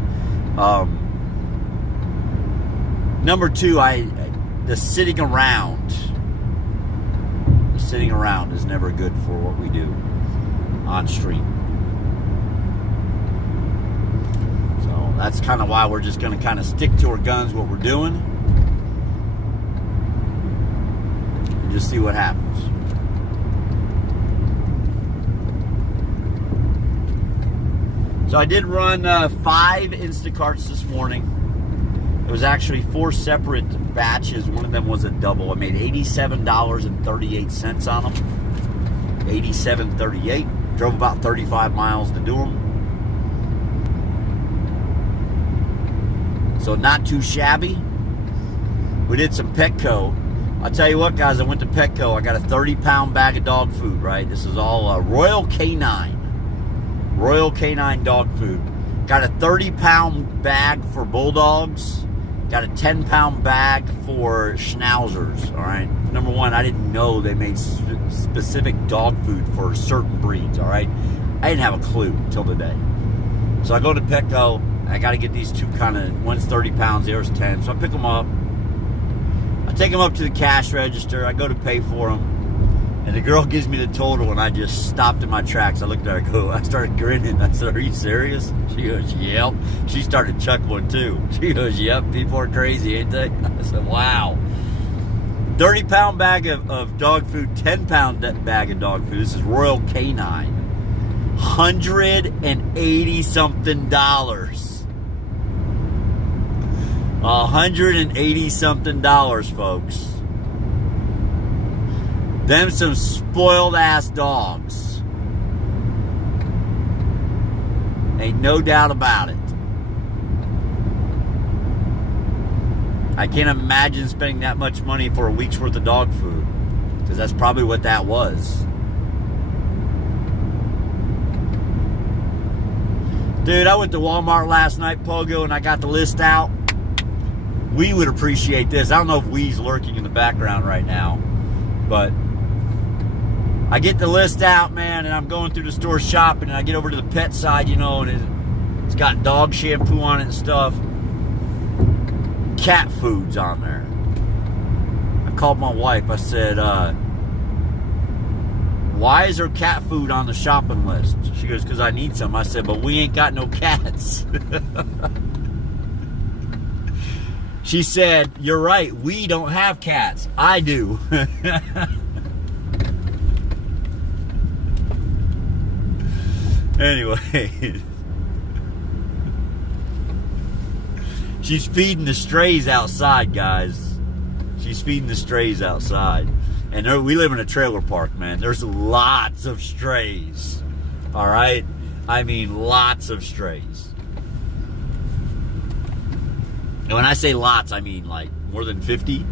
Number two, the sitting around sitting around is never good for what we do on stream. So that's kind of why we're just going to kind of stick to our guns, what we're doing, and just see what happens. So I did run 5 Instacarts this morning. It was actually 4 separate batches. One of them was a double. I made $87.38 on them. $87.38. Drove about 35 miles to do them. So not too shabby. We did some Petco. I'll tell you what, guys, I went to Petco. I got a 30-pound bag of dog food, right? This is all Royal Canine. Royal Canine dog food. Got a 30-pound bag for bulldogs. Got a 10-pound bag for schnauzers, all right? Number one, I didn't know they made specific dog food for certain breeds, all right? I didn't have a clue until today. So I go to Petco. I got to get these two kind of, one's 30 pounds, the other's 10. So I pick them up. I take them up to the cash register. I go to pay for them. And the girl gives me the total, and I just stopped in my tracks. I looked at her, I started grinning. I said, "Are you serious?" She goes, "Yep." She started chuckling too. She goes, "Yep, people are crazy, ain't they?" I said, "Wow." 30-pound bag of dog food, 10-pound bag of dog food. This is Royal Canine. $180-something. $180-something, folks. Them some spoiled ass dogs. Ain't no doubt about it. I can't imagine spending that much money for a week's worth of dog food, because that's probably what that was. Dude, I went to Walmart last night, Pogo, and I got the list out. We would appreciate this. I don't know if Wee's lurking in the background right now, but I get the list out, man, and I'm going through the store shopping, and I get over to the pet side, you know, and it's got dog shampoo on it and stuff. Cat food's on there. I called my wife. I said, "Why is there cat food on the shopping list?" She goes, "Because I need some." I said, "But we ain't got no cats." She said, "You're right, we don't have cats. I do." Anyway, she's feeding the strays outside, guys. She's feeding the strays outside. And we live in a trailer park, man. There's lots of strays. All right? I mean, lots of strays. And when I say lots, I mean like more than 50.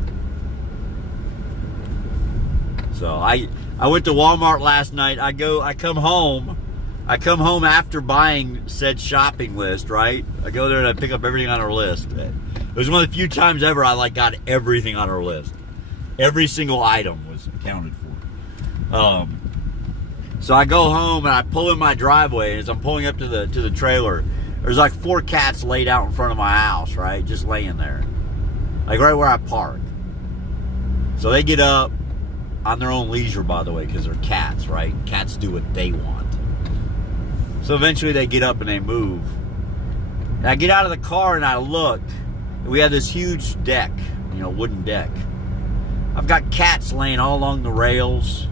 So I went to Walmart last night. I come home after buying said shopping list, right? I go there and I pick up everything on our list. It was one of the few times ever I got everything on our list. Every single item was accounted for. So I go home and I pull in my driveway, and as I'm pulling up to the trailer, there's like 4 cats laid out in front of my house, right? Just laying there. Like right where I park. So they get up on their own leisure, by the way, because they're cats, right? Cats do what they want. So eventually they get up and they move. And I get out of the car and I look. And we have this huge deck, wooden deck. I've got cats laying all along the rails.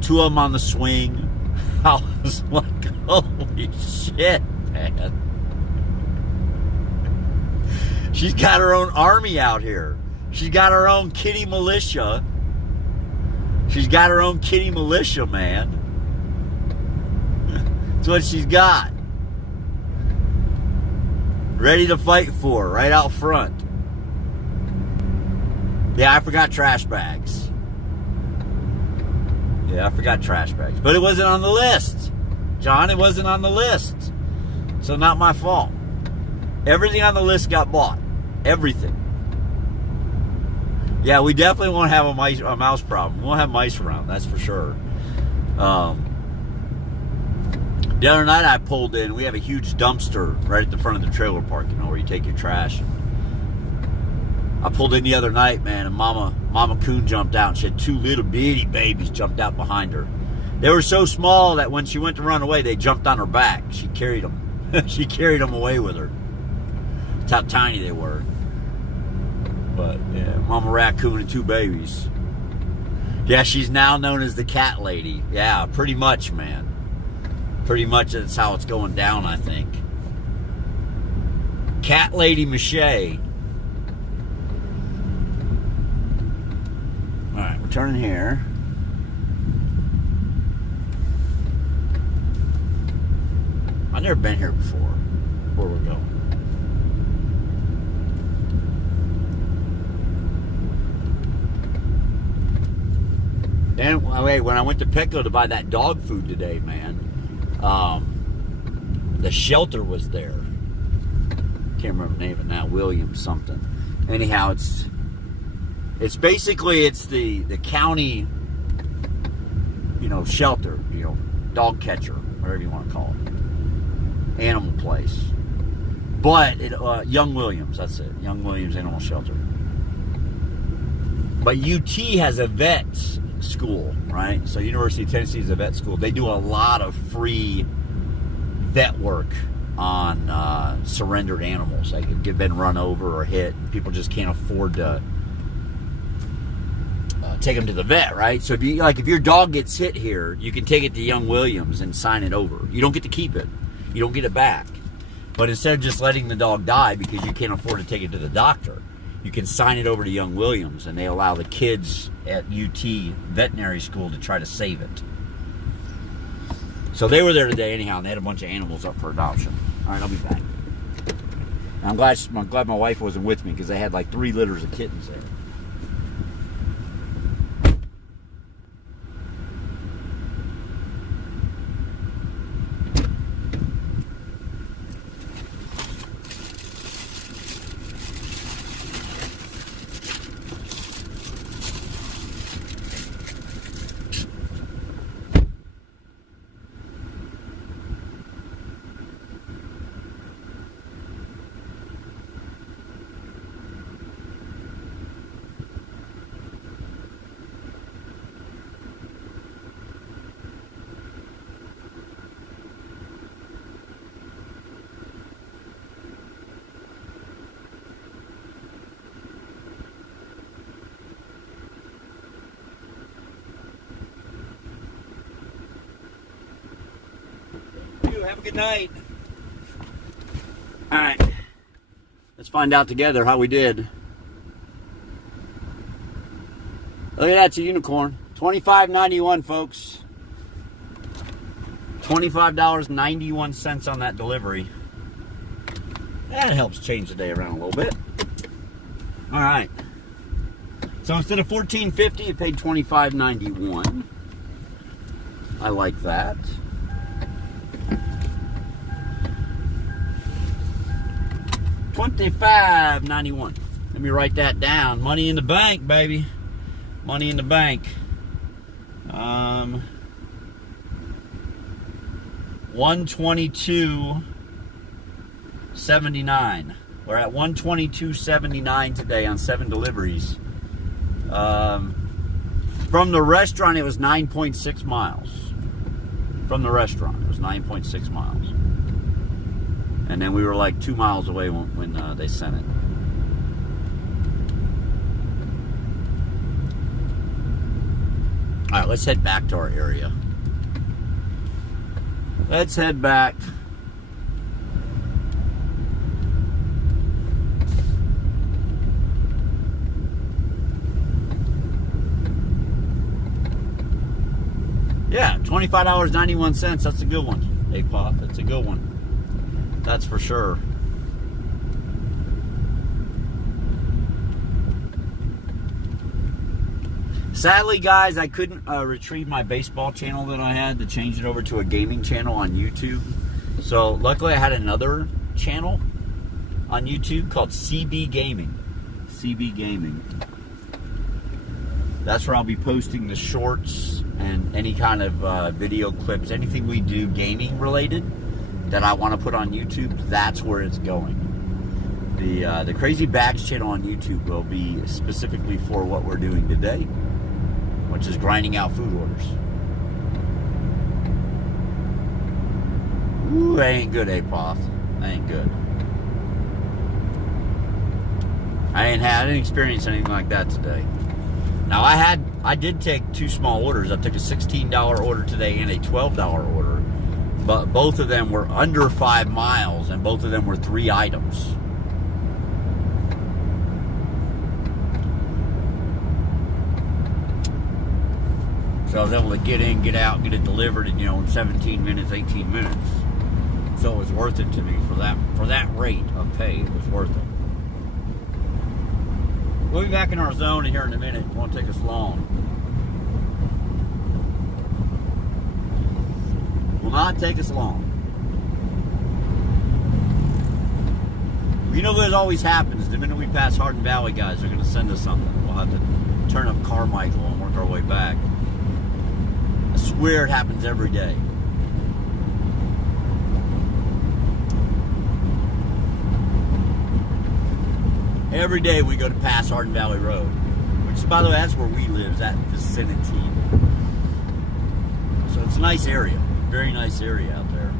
2 of them on the swing. I was like, holy shit, man. She's got her own army out here. She's got her own kitty militia. She's got her own kitty militia, man. That's what she's got. Ready to fight for, right out front. Yeah, I forgot trash bags. But it wasn't on the list. John, it wasn't on the list. So not my fault. Everything on the list got bought. Everything. Yeah, we definitely won't have a mouse problem. We won't have mice around, that's for sure. The other night I pulled in, we have a huge dumpster right at the front of the trailer park, where you take your trash. I pulled in the other night, man, and Mama Coon jumped out, and she had 2 little bitty babies jumped out behind her. They were so small that when she went to run away, they jumped on her back. She carried them. She carried them away with her. That's how tiny they were. But, yeah, Mama Raccoon and 2 babies. Yeah, she's now known as the cat lady. Yeah, pretty much, man. Pretty much that's how it's going down, I think. Cat Lady Mache. Alright, we're turning here. I've never been here before. Where we're going. And when I went to Petco to buy that dog food today, man, the shelter was there. Can't remember the name of it now. Williams something. Anyhow, it's basically the county, shelter, dog catcher, whatever you want to call it, animal place. But Young Williams, that's it. Young Williams Animal Shelter. But UT has a vet school, right? So University of Tennessee is a vet school. They do a lot of free vet work on surrendered animals. They have been run over or hit, and people just can't afford to take them to the vet, right? So if your dog gets hit here, you can take it to Young Williams and sign it over. You don't get to keep it. You don't get it back. But instead of just letting the dog die because you can't afford to take it to the doctor, you can sign it over to Young Williams, and they allow the kids at UT veterinary school to try to save it. So they were there today anyhow, and they had a bunch of animals up for adoption. All right, I'll be back. And I'm glad my wife wasn't with me because they had like 3 litters of kittens there. Have a good night. All right. Let's find out together how we did. Look at that, it's a unicorn. $25.91, folks. $25.91 on that delivery. That helps change the day around a little bit. All right. So instead of $14.50, you paid $25.91. I like that. $25.91. Let me write that down. Money in the bank, baby. Money in the bank. $122.79. We're at $122.79 today on 7 deliveries. From the restaurant, it was 9.6 miles. From the restaurant, it was 9.6 miles. And then we were like 2 miles away when they sent it. All right, let's head back to our area. Let's head back. Yeah, $25.91. That's a good one. Hey, Pop, that's a good one. That's for sure. Sadly, guys, I couldn't retrieve my baseball channel that I had to change it over to a gaming channel on YouTube. So luckily I had another channel on YouTube called CB Gaming. CB Gaming. That's where I'll be posting the shorts and any kind of video clips, anything we do gaming related that I want to put on YouTube, that's where it's going. The Crazy Bags channel on YouTube will be specifically for what we're doing today, which is grinding out food orders. Ooh, that ain't good, Apoth. That ain't good. I didn't experience anything like that today. Now I did take 2 small orders. I took a $16 order today and a $12 order, but both of them were under 5 miles, and both of them were 3 items. So I was able to get in, get out, get it delivered in, in 17 minutes, 18 minutes. So it was worth it to me for that rate of pay. It was worth it. We'll be back in our zone here in a minute. It won't take us long. Will not take us long. You know what always happens? The minute we pass Hardin Valley, guys, they're going to send us something. We'll have to turn up Carmichael and work our way back. I swear it happens every day. Every day we go to pass Hardin Valley Road, which, by the way, that's where we live, that vicinity. So it's a nice area, very nice area out there.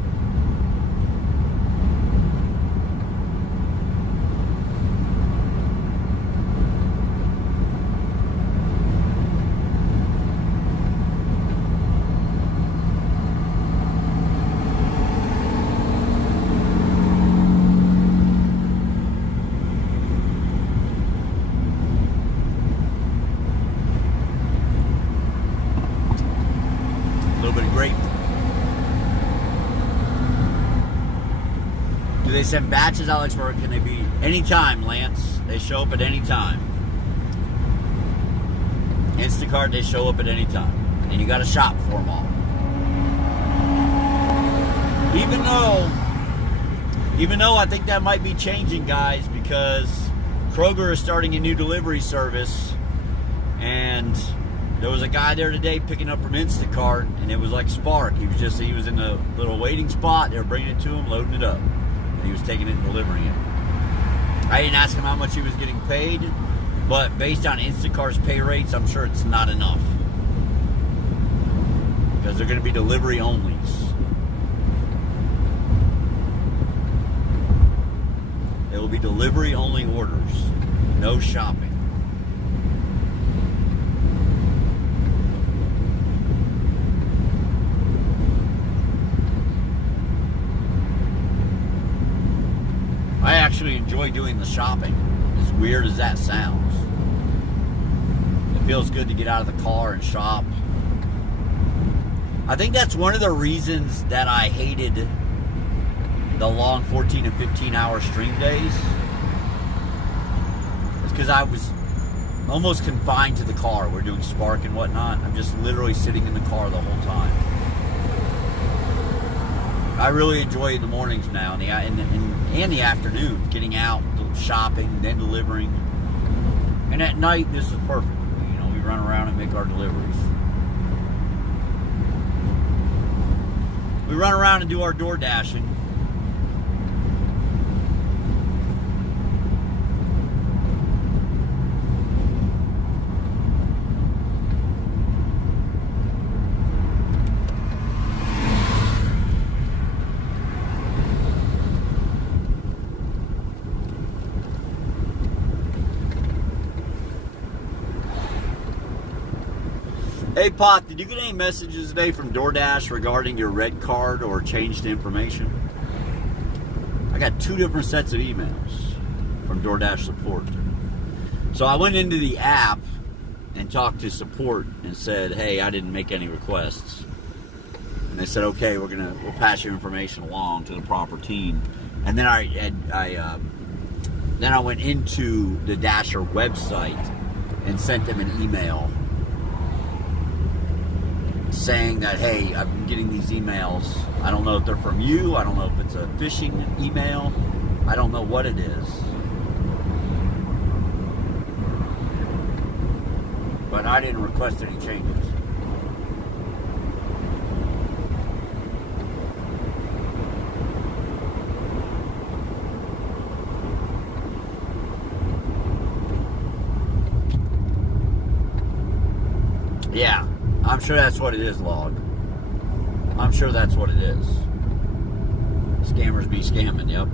They send batches, Alexburg. Can they be anytime, Lance? They show up at any time. Instacart, they show up at any time. And you got to shop for them all. Even though I think that might be changing, guys, because Kroger is starting a new delivery service, and there was a guy there today picking up from Instacart, and it was like Spark. He was in a little waiting spot. They were bringing it to him, loading it up. He was taking it and delivering it. I didn't ask him how much he was getting paid, but based on Instacart's pay rates, I'm sure it's not enough. Because they're going to be delivery onlys. They will be delivery only orders. No shopping. I actually enjoy doing the shopping, as weird as that sounds. It feels good to get out of the car and shop. I think that's one of the reasons that I hated the long 14 and 15 hour stream days. It's because I was almost confined to the car. We're doing Spark and whatnot. I'm just literally sitting in the car the whole time. I really enjoy in the mornings now and the afternoons, getting out, shopping, then delivering. And at night, this is perfect. We run around and make our deliveries. We run around and do our DoorDashing. Hey, Pot, did you get any messages today from DoorDash regarding your red card or changed information? I got 2 different sets of emails from DoorDash support. So I went into the app and talked to support and said, hey, I didn't make any requests. And they said, okay, we'll pass your information along to the proper team. And then I went into the Dasher website and sent them an email saying that, hey, I've been getting these emails. I don't know if they're from you. I don't know if it's a phishing email. I don't know what it is. But I didn't request any changes. Yeah, I'm sure that's what it is, Log. I'm sure that's what it is. Scammers be scamming, yep.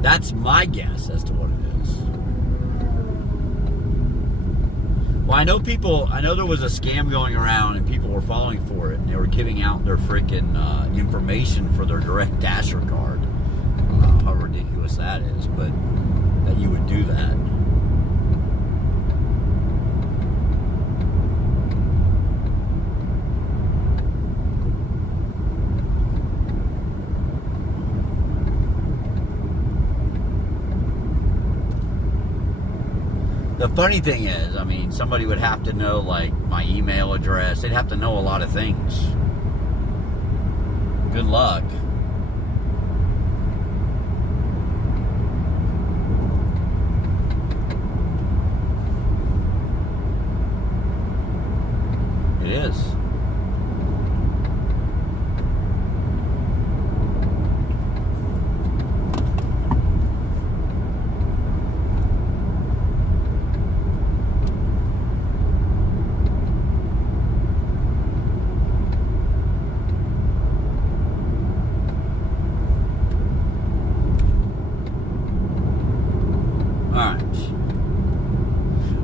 That's my guess as to what it is. Well, I know there was a scam going around and people were falling for it. And they were giving out their freaking information for their direct Dasher card. I don't know how ridiculous that is, but that you would do that. The funny thing is, I mean, somebody would have to know, like, my email address. They'd have to know a lot of things. Good luck. It is.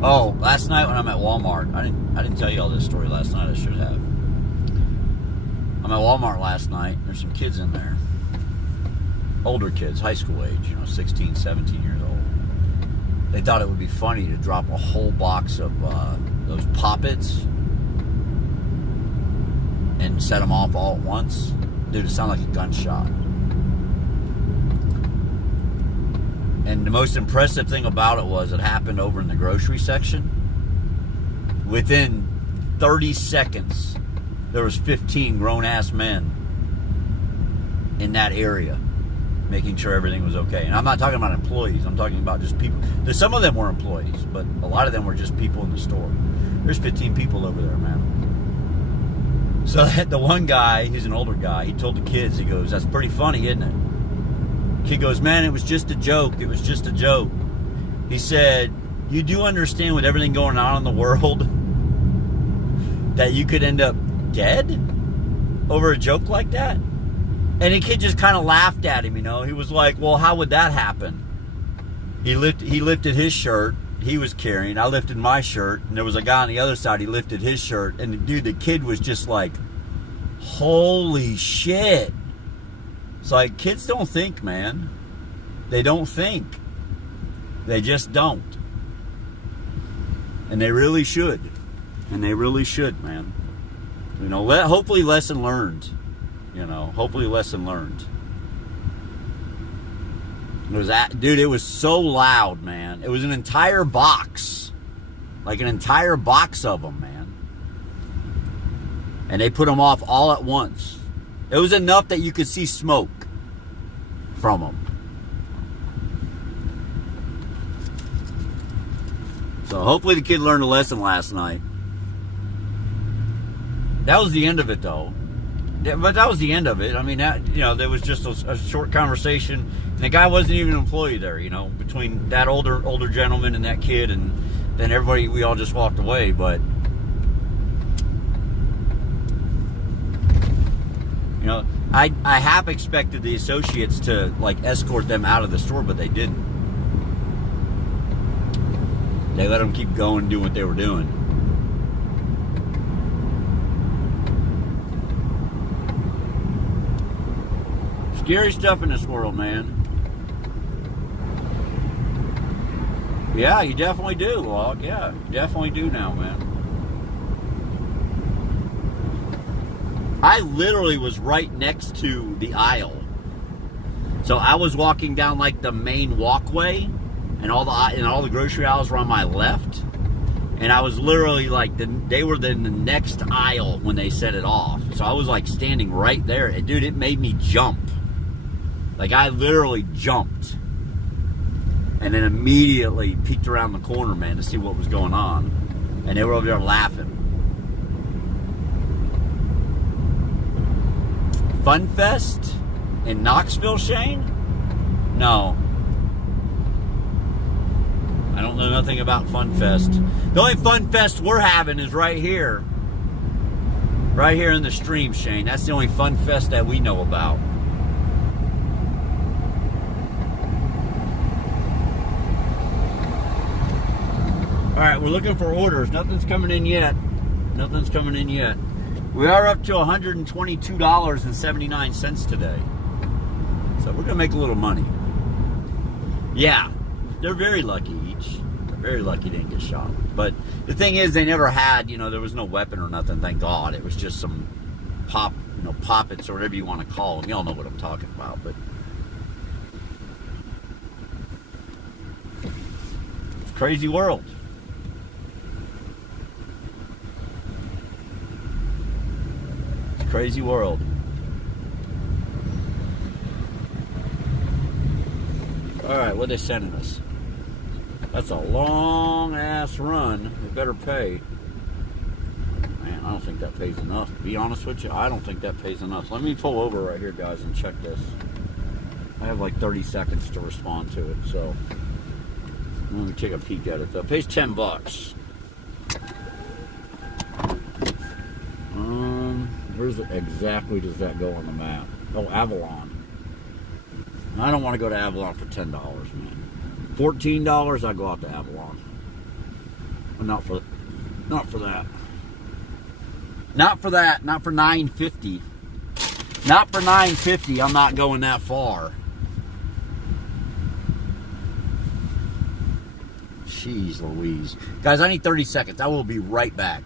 Oh, last night when I'm at Walmart, I didn't tell you all this story last night. I should have. I'm at Walmart last night. There's some kids in there. Older kids, high school age, 16, 17 years old. They thought it would be funny to drop a whole box of those Poppets and set them off all at once. Dude, it sounded like a gunshot. And the most impressive thing about it was it happened over in the grocery section. Within 30 seconds, there was 15 grown-ass men in that area making sure everything was okay. And I'm not talking about employees. I'm talking about just people. Some of them were employees, but a lot of them were just people in the store. There's 15 people over there, man. So the one guy, he's an older guy, he told the kids, he goes, "That's pretty funny, isn't it?" Kid goes, "Man, it was just a joke. It was just a joke." He said, "You do understand with everything going on in the world that you could end up dead over a joke like that?" And the kid just kind of laughed at him, He was like, "Well, how would that happen?" He lifted his shirt. He was carrying. I lifted my shirt. And there was a guy on the other side. He lifted his shirt. And the kid was just like, "Holy shit." It's like, kids don't think, man. They don't think. They just don't. And they really should. And they really should, man. Hopefully lesson learned. Hopefully lesson learned. It was so loud, man. It was an entire box. Like an entire box of them, man. And they put them off all at once. It was enough that you could see smoke from them. So hopefully the kid learned a lesson last night. That was the end of it, though. But that was the end of it. I mean, there was just a short conversation. And the guy wasn't even an employee there, between that older gentleman and that kid, and then everybody, we all just walked away. But I half expected the associates to escort them out of the store, but they didn't. They let them keep going and do what they were doing. Scary stuff in this world, man. Yeah, you definitely do, Log. Yeah, you definitely do now, man. I literally was right next to the aisle. So I was walking down the main walkway, and all the grocery aisles were on my left. And I was literally they were in the next aisle when they set it off. So I was standing right there. And dude, it made me jump. I literally jumped. And then immediately peeked around the corner, man, to see what was going on. And they were over there laughing. Fun Fest in Knoxville, Shane? No. I don't know nothing about Fun Fest. The only Fun Fest we're having is right here. Right here in the stream, Shane. That's the only Fun Fest that we know about. Alright, we're looking for orders. Nothing's coming in yet. Nothing's coming in yet. We are up to $122.79 today. So we're going to make a little money. Yeah, they're very lucky each. They're very lucky they didn't get shot. But the thing is, they never had, there was no weapon or nothing, thank God. It was just some poppets or whatever you want to call them. Y'all know what I'm talking about, but it's a crazy world. It's a crazy world. Alright, what are they sending us? That's a long ass run. They better pay. Man, I don't think that pays enough. To be honest with you, I don't think that pays enough. Let me pull over right here, guys, and check this. I have like 30 seconds to respond to it, so let me take a peek at it though. It pays $10. Where's exactly does that go on the map? Oh, Avalon. I don't want to go to Avalon for $10, man. $14, I go out to Avalon. But not for that. Not for that. Not for $9.50. Not for $9.50. I'm not going that far. Jeez Louise. Guys, I need 30 seconds. I will be right back.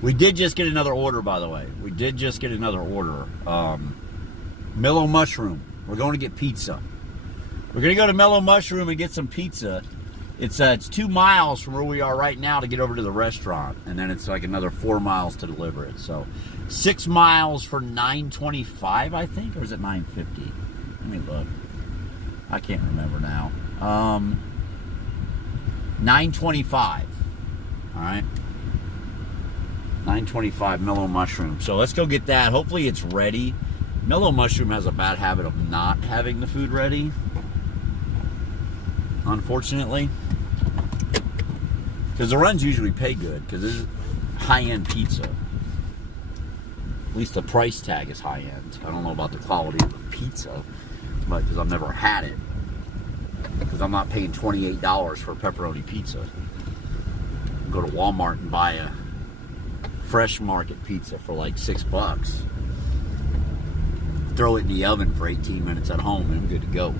We did just get another order, by the way. We did just get another order. Mellow Mushroom. We're going to get pizza. We're going to go to Mellow Mushroom and get some pizza. It's 2 miles from where we are right now to get over to the restaurant. And then it's like another 4 miles to deliver it. So 6 miles for $9.25, I think? Or is it $9.50? Let me look. I can't remember now. $9.25. All right. $9.25 Mellow Mushroom. So let's go get that. Hopefully it's ready. Mellow Mushroom has a bad habit of not having the food ready, unfortunately. Because the runs usually pay good, because this is high-end pizza. At least the price tag is high-end. I don't know about the quality of the pizza, but because I've never had it. Because I'm not paying $28 for a pepperoni pizza. Go to Walmart and buy a Fresh Market pizza for like $6. Throw it in the oven for 18 minutes at home and I'm good to go.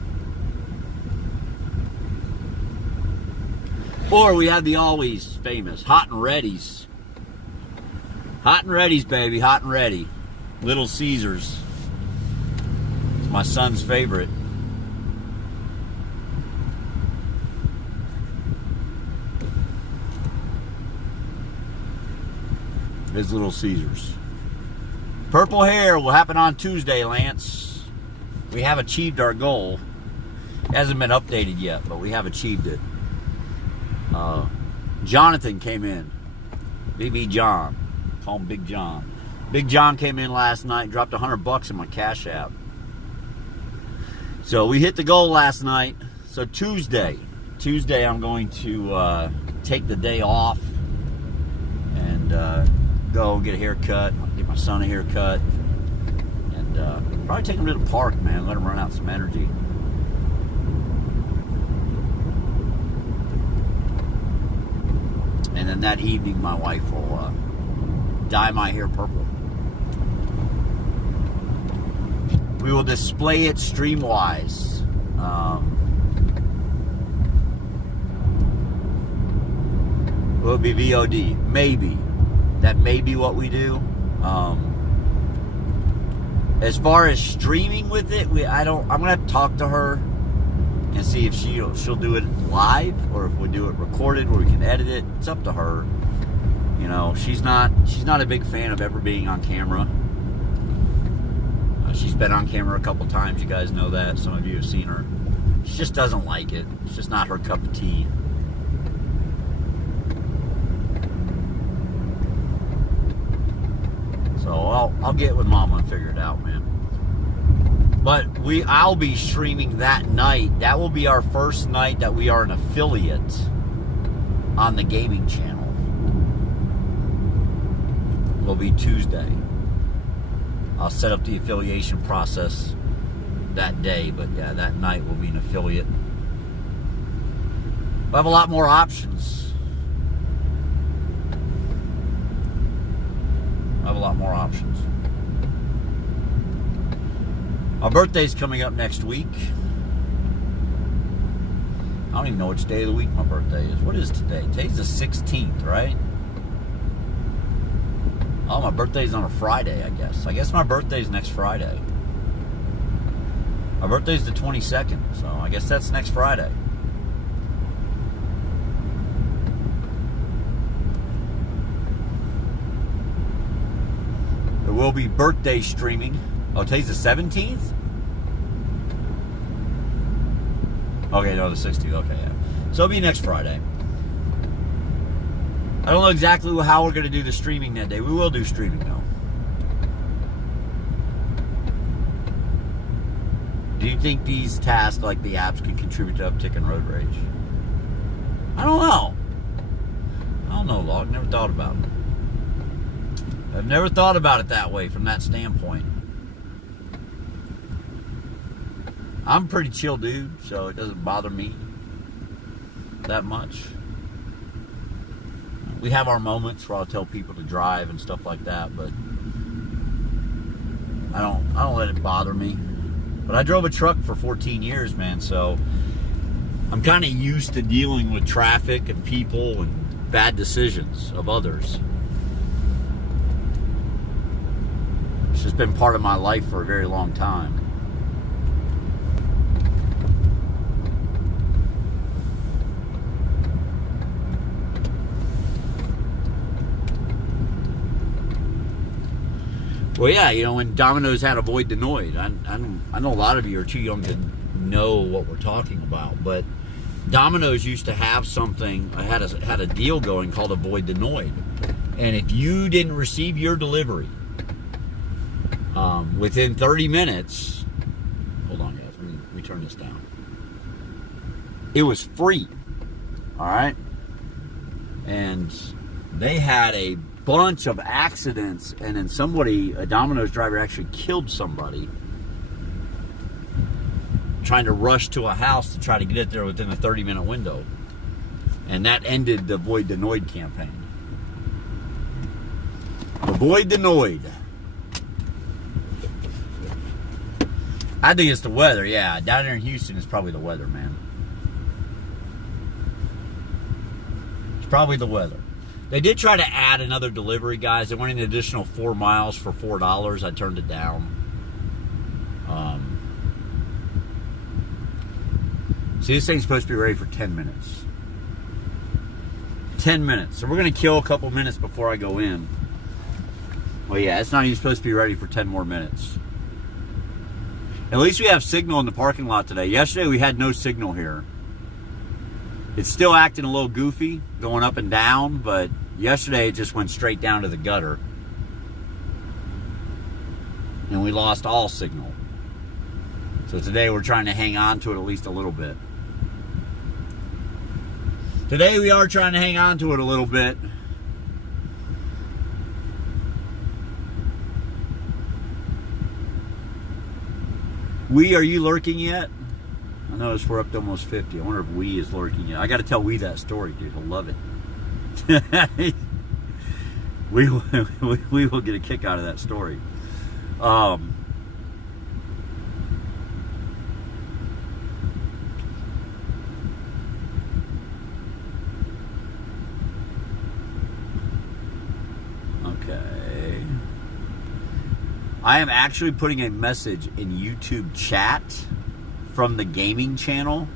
Or we have the always famous Hot and Ready's. Hot and Ready's, baby. Hot and Ready. Little Caesars. It's my son's favorite. It's Little Caesars. Purple hair will happen on Tuesday, Lance. We have achieved our goal. It hasn't been updated yet, but we have achieved it. Jonathan came in. BB John. Call him Big John. Big John came in last night, dropped $100 in my Cash App. So we hit the goal last night. So Tuesday I'm going to take the day off and go get a haircut, get my son a haircut, and probably take him to the park, man, let him run out some energy. And then that evening, my wife will dye my hair purple. We will display it stream-wise. Will it be VOD? Maybe. That may be what we do. As far as streaming with it, I'm gonna have to talk to her and see if she'll do it live or if we do it recorded where we can edit it. It's up to her. You know, she's not a big fan of ever being on camera. She's been on camera a couple times. You guys know that. Some of you have seen her. She just doesn't like it. It's just not her cup of tea. So I'll get with Mama and figure it out, man. But I'll be streaming that night. That will be our first night that we are an affiliate on the gaming channel. Will be Tuesday. I'll set up the affiliation process that day, but yeah, that night we'll be an affiliate. We'll have a lot more options. My birthday's coming up next week. I don't even know which day of the week my birthday is. What is today? Today's the 16th, right? Oh, my birthday's on a Friday, I guess. I guess my birthday's next Friday. My birthday's the 22nd, so I guess that's next Friday. There will be birthday streaming. Oh, today's the 17th? Okay, no, the 16th. Okay, yeah. So it'll be next Friday. I don't know exactly how we're going to do the streaming that day. We will do streaming, though. Do you think these tasks, like the apps, can contribute to uptick in road rage? I don't know. Log. Never thought about it. I've never thought about it that way, from that standpoint. I'm a pretty chill dude, so it doesn't bother me that much. We have our moments where I'll tell people to drive and stuff like that, but I don't let it bother me. But I drove a truck for 14 years, man, so I'm kind of used to dealing with traffic and people and bad decisions of others. It's just been part of my life for a very long time. Well, yeah, you know, when Domino's had Avoid the Noid, I know a lot of you are too young to know what we're talking about, but Domino's used to have something, had a deal going called Avoid the Noid. And if you didn't receive your delivery within 30 minutes, hold on, guys, let me turn this down. It was free, all right? And they had a bunch of accidents, and then a Domino's driver actually killed somebody trying to rush to a house to try to get it there within a 30-minute window. And that ended the Avoid the Noid campaign. Avoid the Noid. I think it's the weather, yeah. Down here in Houston, it's probably the weather, man. It's probably the weather. They did try to add another delivery, guys. They wanted an additional 4 miles for $4. I turned it down. See, this thing's supposed to be ready for 10 minutes. 10 minutes. So we're going to kill a couple minutes before I go in. Well, yeah, it's not even supposed to be ready for 10 more minutes. At least we have signal in the parking lot today. Yesterday we had no signal here. It's still acting a little goofy, going up and down, but yesterday it just went straight down to the gutter. And we lost all signal. So today we're trying to hang on to it at least a little bit. Today we are trying to hang on to it a little bit. Are you lurking yet? I noticed we're up to almost 50. I wonder if Wee is lurking yet. I got to tell Wee that story, dude. He'll love it. we will get a kick out of that story. Okay. I am actually putting a message in YouTube chat from the gaming channel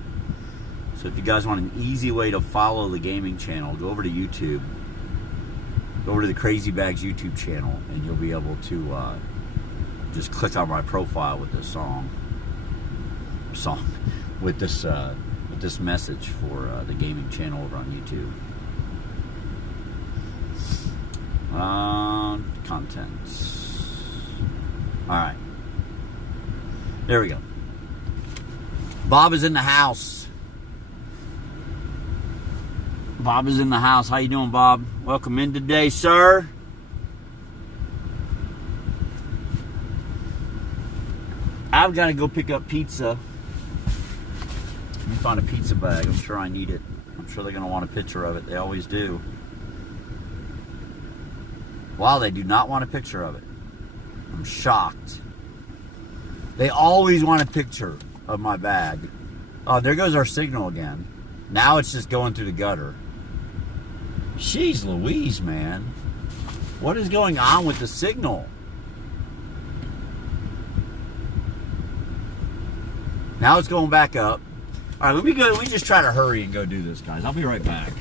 So if you guys want an easy way to follow the gaming channel, go over to YouTube. Go over to the Crazy Bags YouTube channel, and you'll be able to just click on my profile with this with this message for the gaming channel over on YouTube. Contents. All right. There we go. Bob is in the house. Bob is in the house. How you doing, Bob? Welcome in today, sir. I've got to go pick up pizza. Let me find a pizza bag. I'm sure I need it. I'm sure they're going to want a picture of it. They always do. Wow, they do not want a picture of it. I'm shocked. They always want a picture of my bag. Oh, there goes our signal again. Now it's just going through the gutter. Jeez Louise, man. What is going on with the signal? Now it's going back up. All right, let me just try to hurry and go do this, guys. I'll be right back.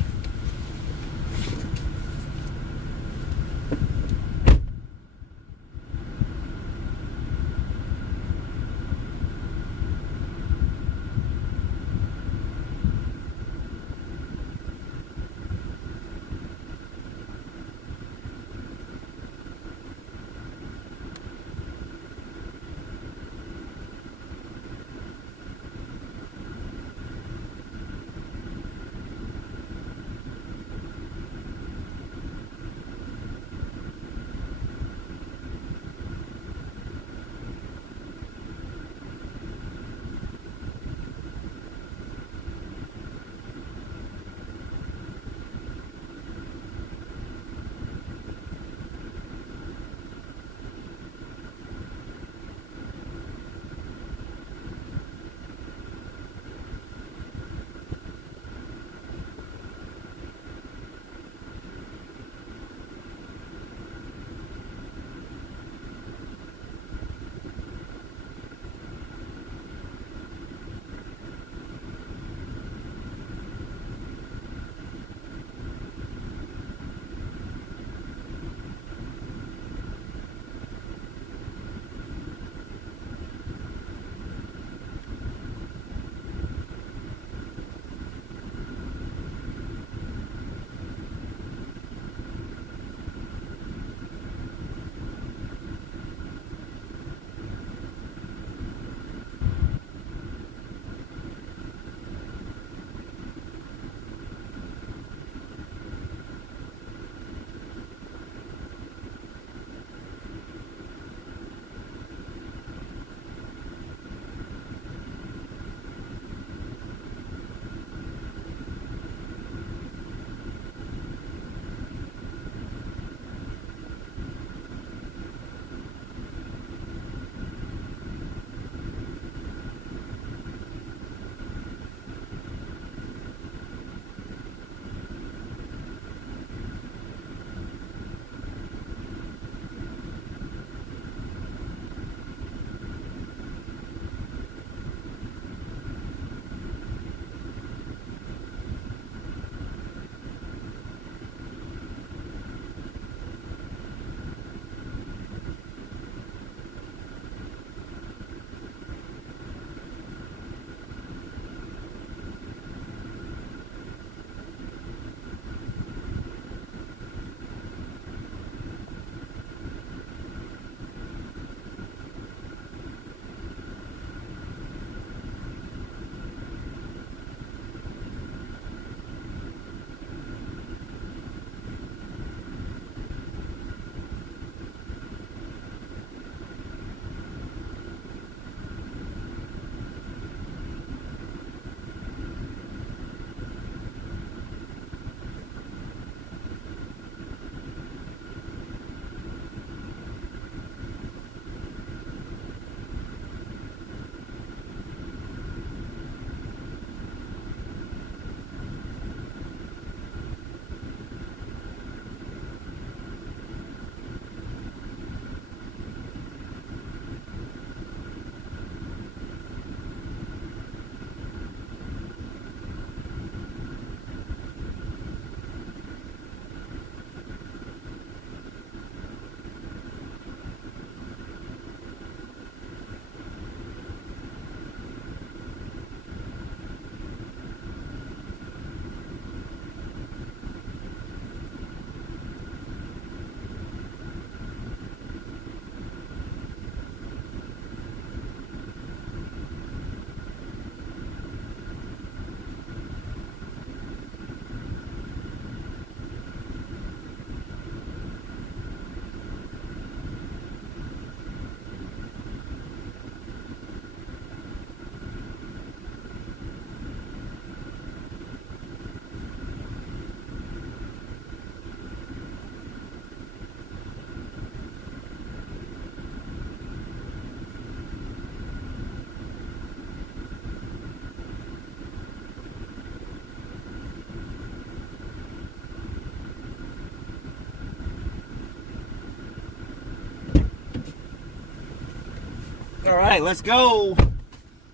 All right, let's go.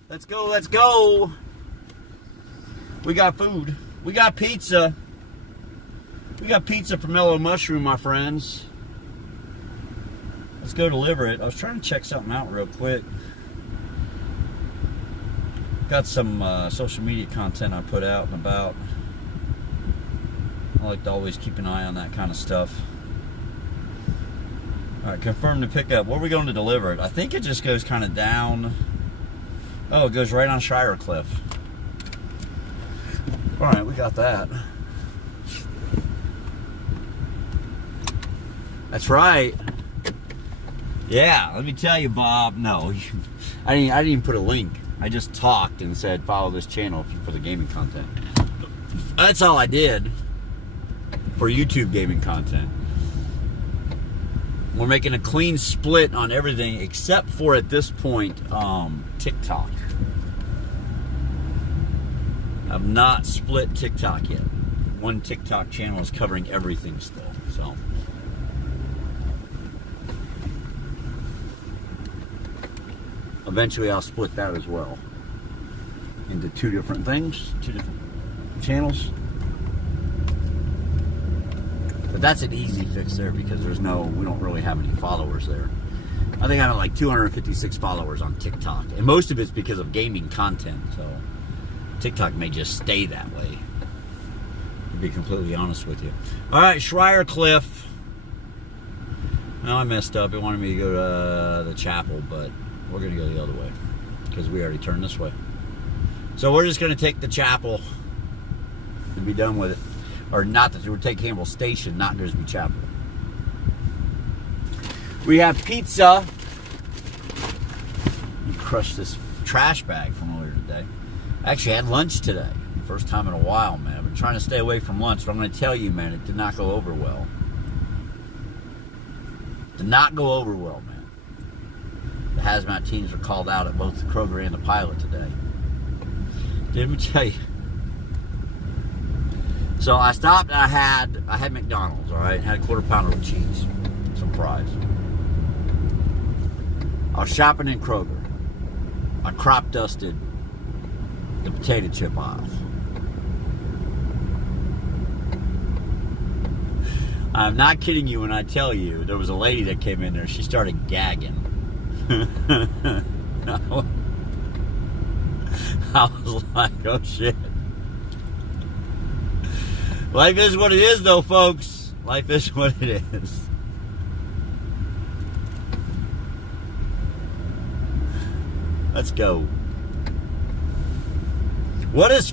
Let's go, let's go. We got food. We got pizza. We got pizza from Mellow Mushroom, my friends. Let's go deliver it. I was trying to check something out real quick. Got some social media content I put out and about. I like to always keep an eye on that kind of stuff. All right, confirm the pickup. Where are we going to deliver it? I think it just goes kind of down. Oh, it goes right on Shire Cliff. All right, we got that. That's right. Yeah, let me tell you, Bob. No, I didn't even put a link. I just talked and said follow this channel for the gaming content. That's all I did for YouTube gaming content. We're making a clean split on everything except for, at this point, TikTok. I've not split TikTok yet. One TikTok channel is covering everything still, so. Eventually I'll split that as well into two different things, two different channels. But that's an easy fix there because we don't really have any followers there. I think I have like 256 followers on TikTok. And most of it's because of gaming content, so TikTok may just stay that way, to be completely honest with you. All right, Shire Cliff. Now I messed up. It wanted me to go to the chapel, but we're going to go the other way because we already turned this way. So we're just going to take the chapel and be done with it. Or not that we'll take Campbell Station, not Grisby Chapel. We have pizza. You crushed this trash bag from earlier today. I actually had lunch today. First time in a while, man. I've been trying to stay away from lunch, but I'm going to tell you, man, it did not go over well. Did not go over well, man. The hazmat teams were called out at both the Kroger and the Pilot today. Didn't we tell you? So I stopped and I had McDonald's, all right? Had a quarter pounder with cheese, some fries. I was shopping in Kroger. I crop dusted the potato chip aisle. I'm not kidding you when I tell you there was a lady that came in there. She started gagging. I was like, oh shit. Life is what it is, though, folks. Life is what it is. Let's go. What is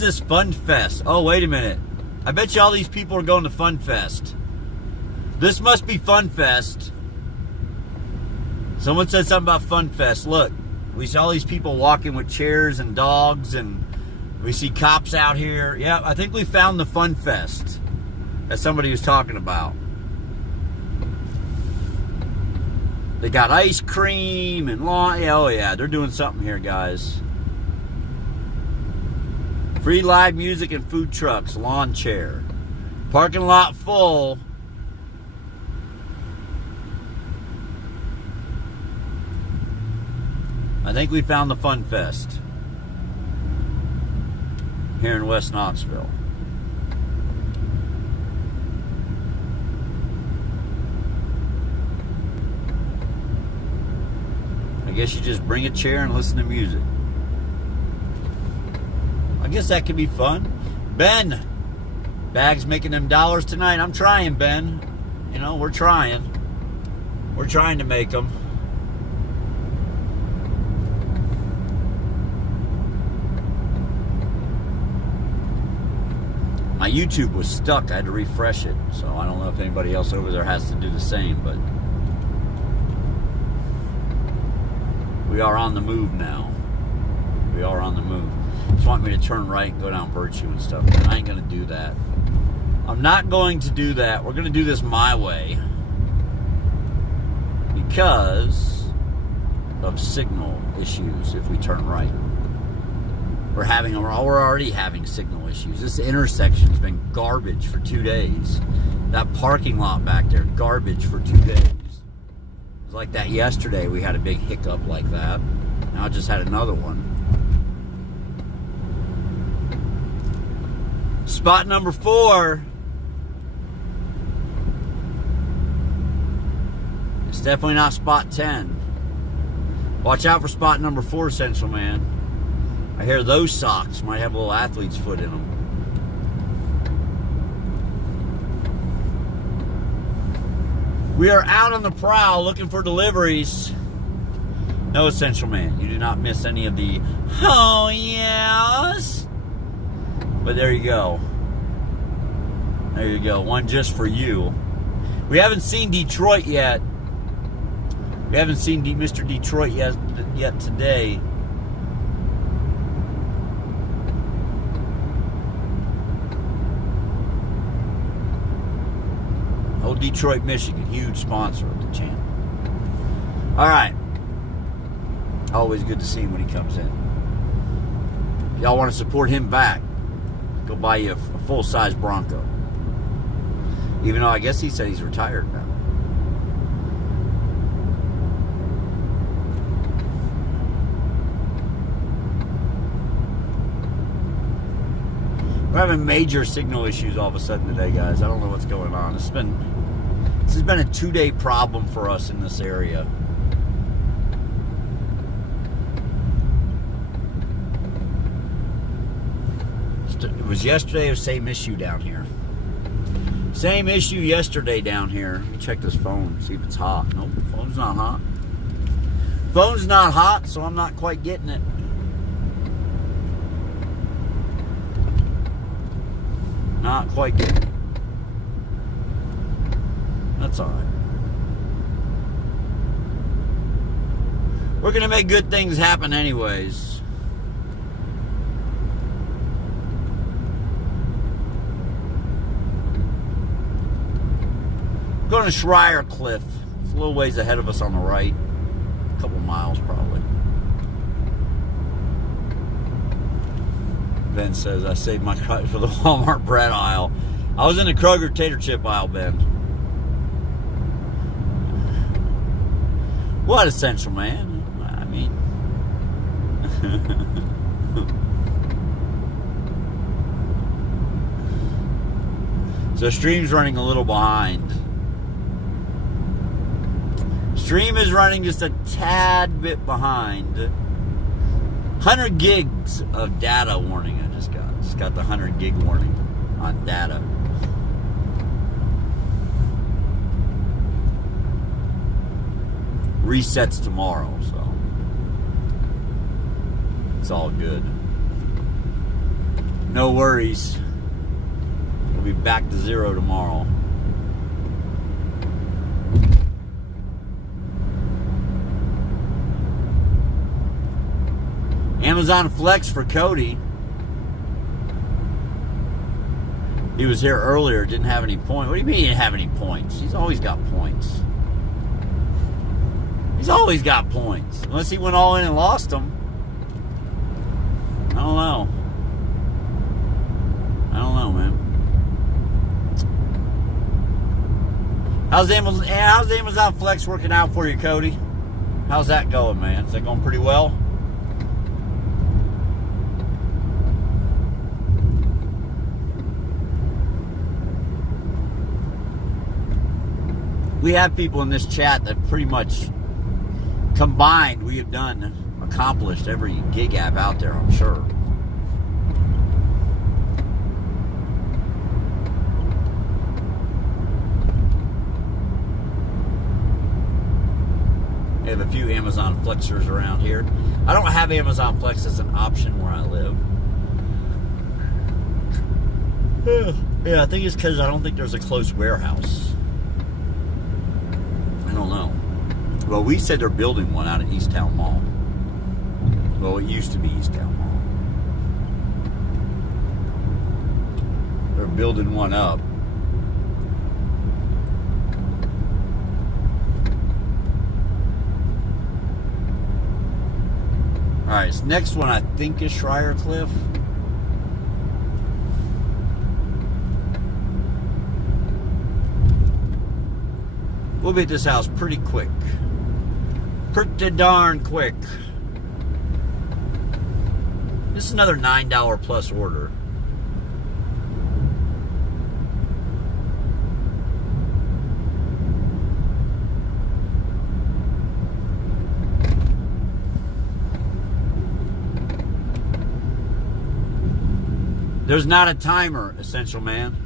this Fun Fest? Oh, wait a minute. I bet you all these people are going to Fun Fest. This must be Fun Fest. Someone said something about Fun Fest. Look, we saw all these people walking with chairs and dogs, and we see cops out here. Yeah, I think we found the Fun Fest that somebody was talking about. They got ice cream and lawn. Oh yeah, they're doing something here, guys. Free live music and food trucks, lawn chair. Parking lot full. I think we found the Fun Fest here in West Knoxville. I guess you just bring a chair and listen to music. I guess that could be fun. Ben, Bag's making them dollars tonight. I'm trying, Ben. You know, we're trying. We're trying to make them. My YouTube was stuck. I had to refresh it. So I don't know if anybody else over there has to do the same, but we are on the move now. We are on the move. Just want me to turn right and go down Virtue and stuff. I ain't going to do that. I'm not going to do that. We're going to do this my way because of signal issues if we turn right. We're already having signal issues. This intersection's been garbage for 2 days. That parking lot back there, garbage for 2 days. was like that yesterday. We had a big hiccup like that. Now I just had another one. Spot number 4. It's definitely not spot 10. Watch out for spot number 4, Central Man. I hear those socks might have a little athlete's foot in them. We are out on the prowl looking for deliveries. No, Central Man, you do not miss any of the oh yes. But there you go. There you go. One just for you. We haven't seen Detroit yet. We haven't seen Mr. Detroit yet today. Old Detroit, Michigan, huge sponsor of the channel. All right. Always good to see him when he comes in. Y'all want to support him back? Go buy you a full-size Bronco. Even though I guess he said he's retired now. We're having major signal issues all of a sudden today, guys. I don't know what's going on. This has been a 2-day problem for us in this area. It was yesterday, the same issue down here. Same issue yesterday down here. Let me check this phone, see if it's hot. Nope, phone's not hot. Phone's not hot, so I'm not quite getting it. Not quite getting it. That's all right. We're going to make good things happen anyways. Going to Schreier Cliff. It's a little ways ahead of us on the right. A couple miles probably. Ben says, I saved my cut for the Walmart bread aisle. I was in the Kroger tater chip aisle, Ben. What essential, man. I mean. So stream's running a little behind. Stream is running just a tad bit behind. 100 gigs of data warning I just got. Just got the 100 gig warning on data. Resets tomorrow, so it's all good. No worries. We'll be back to 0 tomorrow. Amazon Flex for Cody. He was here earlier, didn't have any points. What do you mean he didn't have any points? He's always got points. He's always got points. Unless he went all in and lost them. I don't know. I don't know, man. How's Amazon Flex working out for you, Cody? How's that going, man? Is that going pretty well? We have people in this chat that pretty much combined we have accomplished every gig app out there, I'm sure. We have a few Amazon Flexers around here. I don't have Amazon Flex as an option where I live. Yeah, I think it's because I don't think there's a close warehouse. I don't know. Well, we said they're building one out at East Town Mall. Well, it used to be East Town Mall. They're building one up. All right, so next one I think is Schreier Cliff. We'll be at this house pretty quick. Pretty darn quick. This is another $9 plus order. There's not a timer, Essential Man.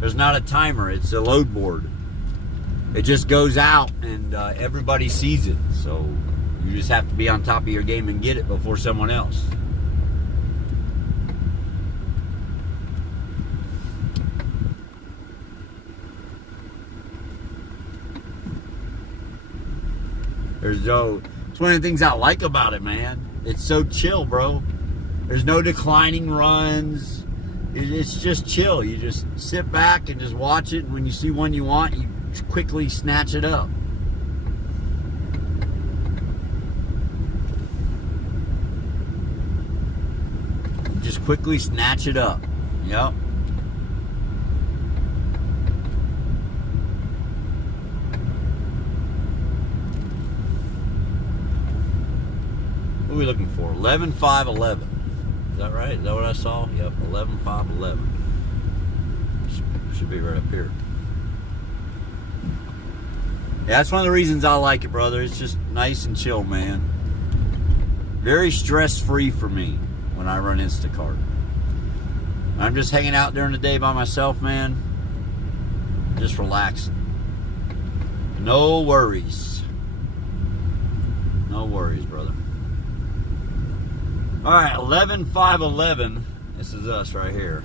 There's not a timer. It's a load board. It just goes out and everybody sees it. So you just have to be on top of your game and get it before someone else. It's one of the things I like about it, man. It's so chill, bro. There's no declining runs. It's just chill. You just sit back and just watch it. And when you see one you want, you quickly snatch it up. Just quickly snatch it up. Yep. What are we looking for? 11,511. Is that right? Is that what I saw? Yep, 11,511. Should be right up here. Yeah, that's one of the reasons I like it, brother. It's just nice and chill, man. Very stress-free for me when I run Instacart. I'm just hanging out during the day by myself, man. Just relaxing. No worries. No worries, brother. All right, 11,511. This is us right here.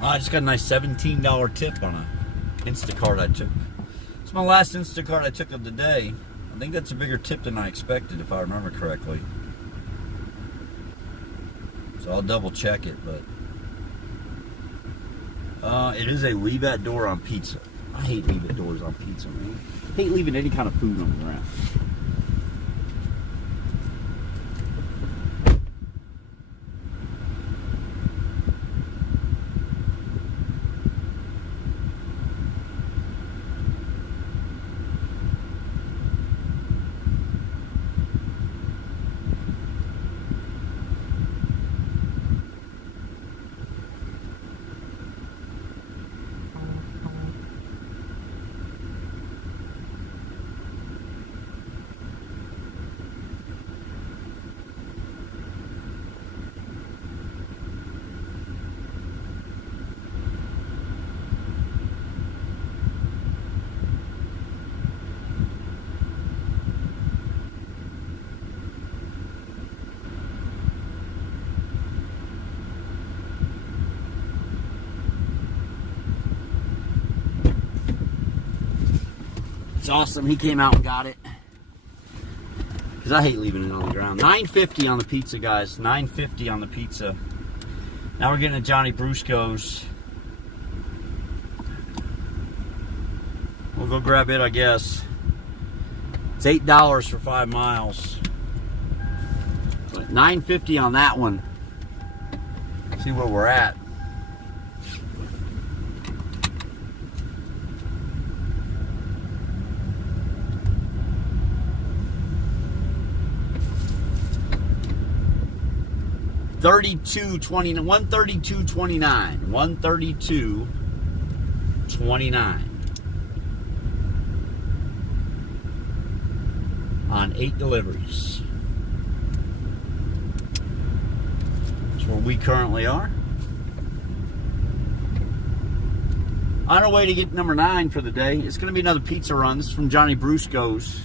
Oh, I just got a nice $17 tip on a Instacart I took. It's my last Instacart I took of the day. I think that's a bigger tip than I expected, if I remember correctly. So I'll double check it, but it is a leave at door on pizza. I hate leave at doors on pizza, man. I hate leaving any kind of food on the ground. It's awesome. He came out and got it. Because I hate leaving it on the ground. $9.50 on the pizza, guys. $9.50 on the pizza. Now we're getting a Johnny Brusco's. We'll go grab it, I guess. It's $8 for 5 miles. But $9.50 on that one. See where we're at. $132.29 $132.29 on 8 deliveries. That's where we currently are. On our way to get number 9 for the day. It's going to be another pizza run. This is from Johnny Brusco's.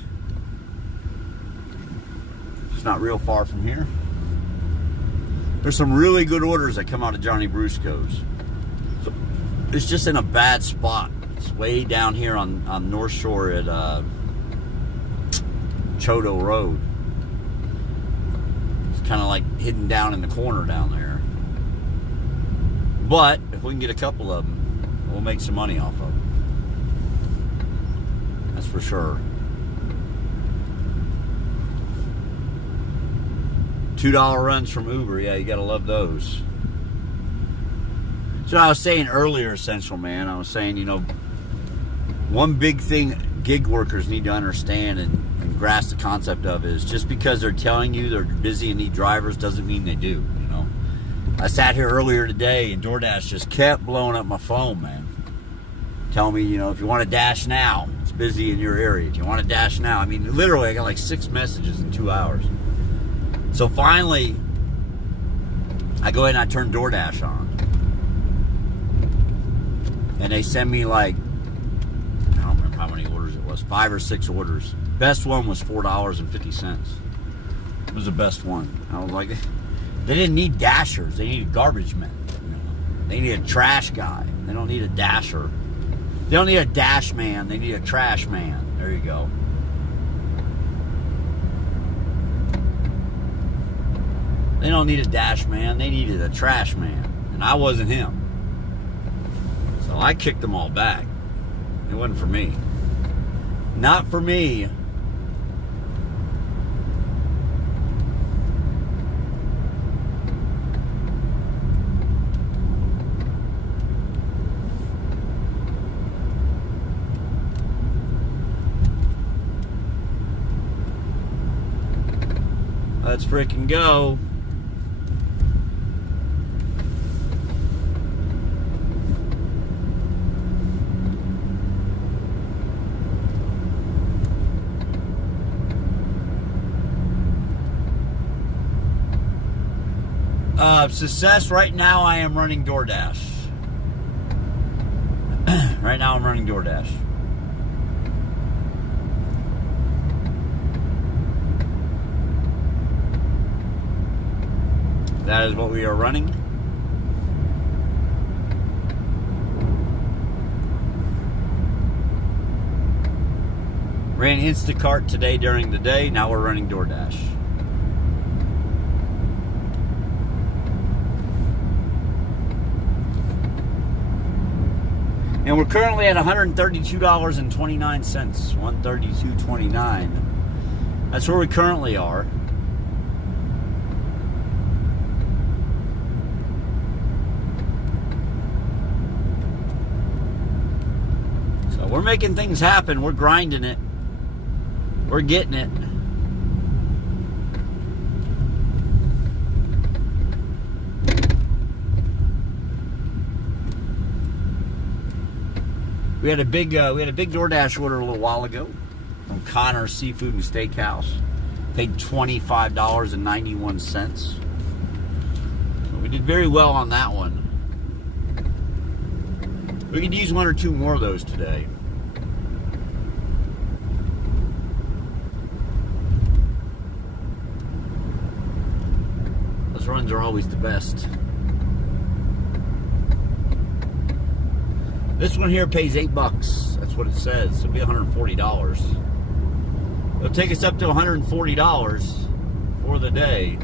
It's not real far from here. There's some really good orders that come out of Johnny Brusco's. It's just in a bad spot. It's way down here on North Shore at Chodo Road. It's kind of like hidden down in the corner down there. But if we can get a couple of them, we'll make some money off of them. That's for sure. $2 runs from Uber. Yeah, you gotta love those. So I was saying earlier, Essential Man, I was saying, you know, one big thing gig workers need to understand and grasp the concept of is just because they're telling you they're busy and need drivers doesn't mean they do, you know. I sat here earlier today and DoorDash just kept blowing up my phone, man. Telling me, you know, if you want to dash now, it's busy in your area. If you want to dash now, I mean, literally, I got like 6 messages in 2 hours. So finally, I go ahead and I turn DoorDash on. And they send me like, I don't remember how many orders it was, 5 or 6 orders. Best one was $4.50. It was the best one. I was like, they didn't need dashers. They needed garbage men. You know? They need a trash guy. They don't need a dasher. They don't need a dash man. They need a trash man. There you go. They don't need a dash man. They needed a trash man. And I wasn't him. So I kicked them all back. It wasn't for me. Not for me. Let's freaking go. Success, right now I am running DoorDash. Right now I'm running DoorDash. That is what we are running. Ran Instacart today during the day. Now we're running DoorDash. And we're currently at $132.29. $132.29. That's where we currently are. So we're making things happen. We're grinding it. We're getting it. We had a big DoorDash order a little while ago from Connor's Seafood and Steakhouse. Paid $25.91. So we did very well on that one. We could use 1 or 2 more of those today. Those runs are always the best. This one here pays $8. That's what it says. It'll be $140. It'll take us up to $140 for the day.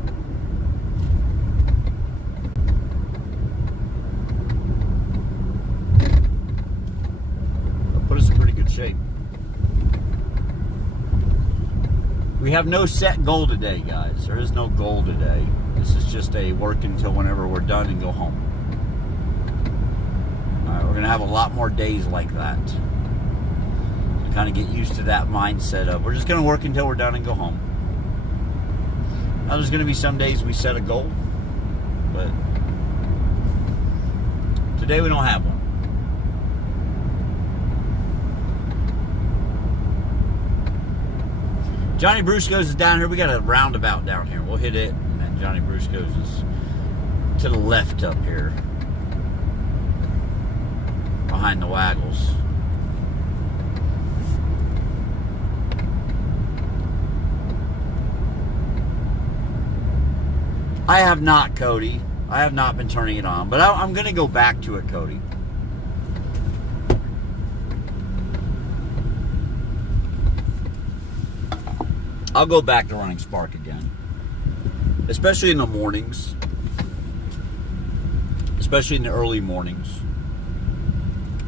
It'll put us in pretty good shape. We have no set goal today, guys. There is no goal today. This is just a work until whenever we're done and go home. We're going to have a lot more days like that. So kind of get used to that mindset of we're just going to work until we're done and go home. Now there's going to be some days we set a goal, but today we don't have one. Johnny Brusco's is down here. We got a roundabout down here. We'll hit it, and then Johnny Brusco's is to the left up here. Behind the Waggles. I have not, Cody. I have not been turning it on, but I'm going to go back to it, Cody. I'll go back to running Spark again, especially in the mornings, especially in the early mornings.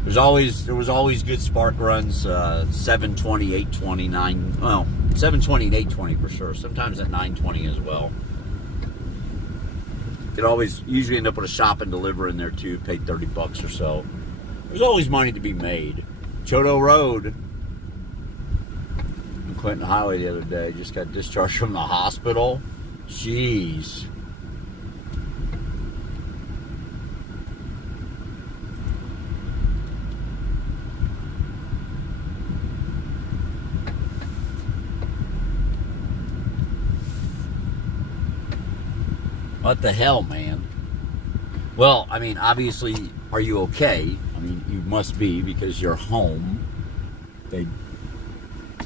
There was always good Spark runs, 720, 820, 720 and 820 for sure. Sometimes at 920 as well. Could always usually end up with a shop and deliver in there too. Paid $30 or so. There's always money to be made. Chodo Road on Clinton Highway the other day. Just got discharged from the hospital. Jeez. What the hell, man? Well, I mean, obviously, are you okay? I mean, you must be because you're home. They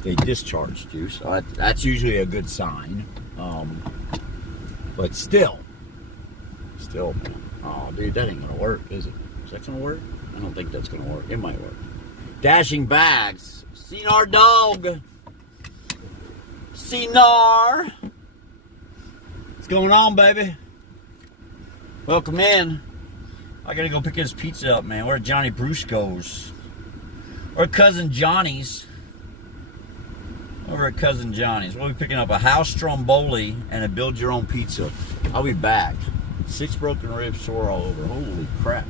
discharged you, so that's usually a good sign. But still, man. Oh, dude, that ain't gonna work, is it? Is that gonna work? I don't think that's gonna work. It might work. Dashing bags. Cinar dog. Cinar. What's going on, baby? Welcome in. I gotta go pick his pizza up, man. We're at Johnny Brusco's. We're at Cousin Johnny's. Over at Cousin Johnny's. We'll be picking up a house stromboli and a build your own pizza. I'll be back. 6 broken ribs, sore all over. Holy crap.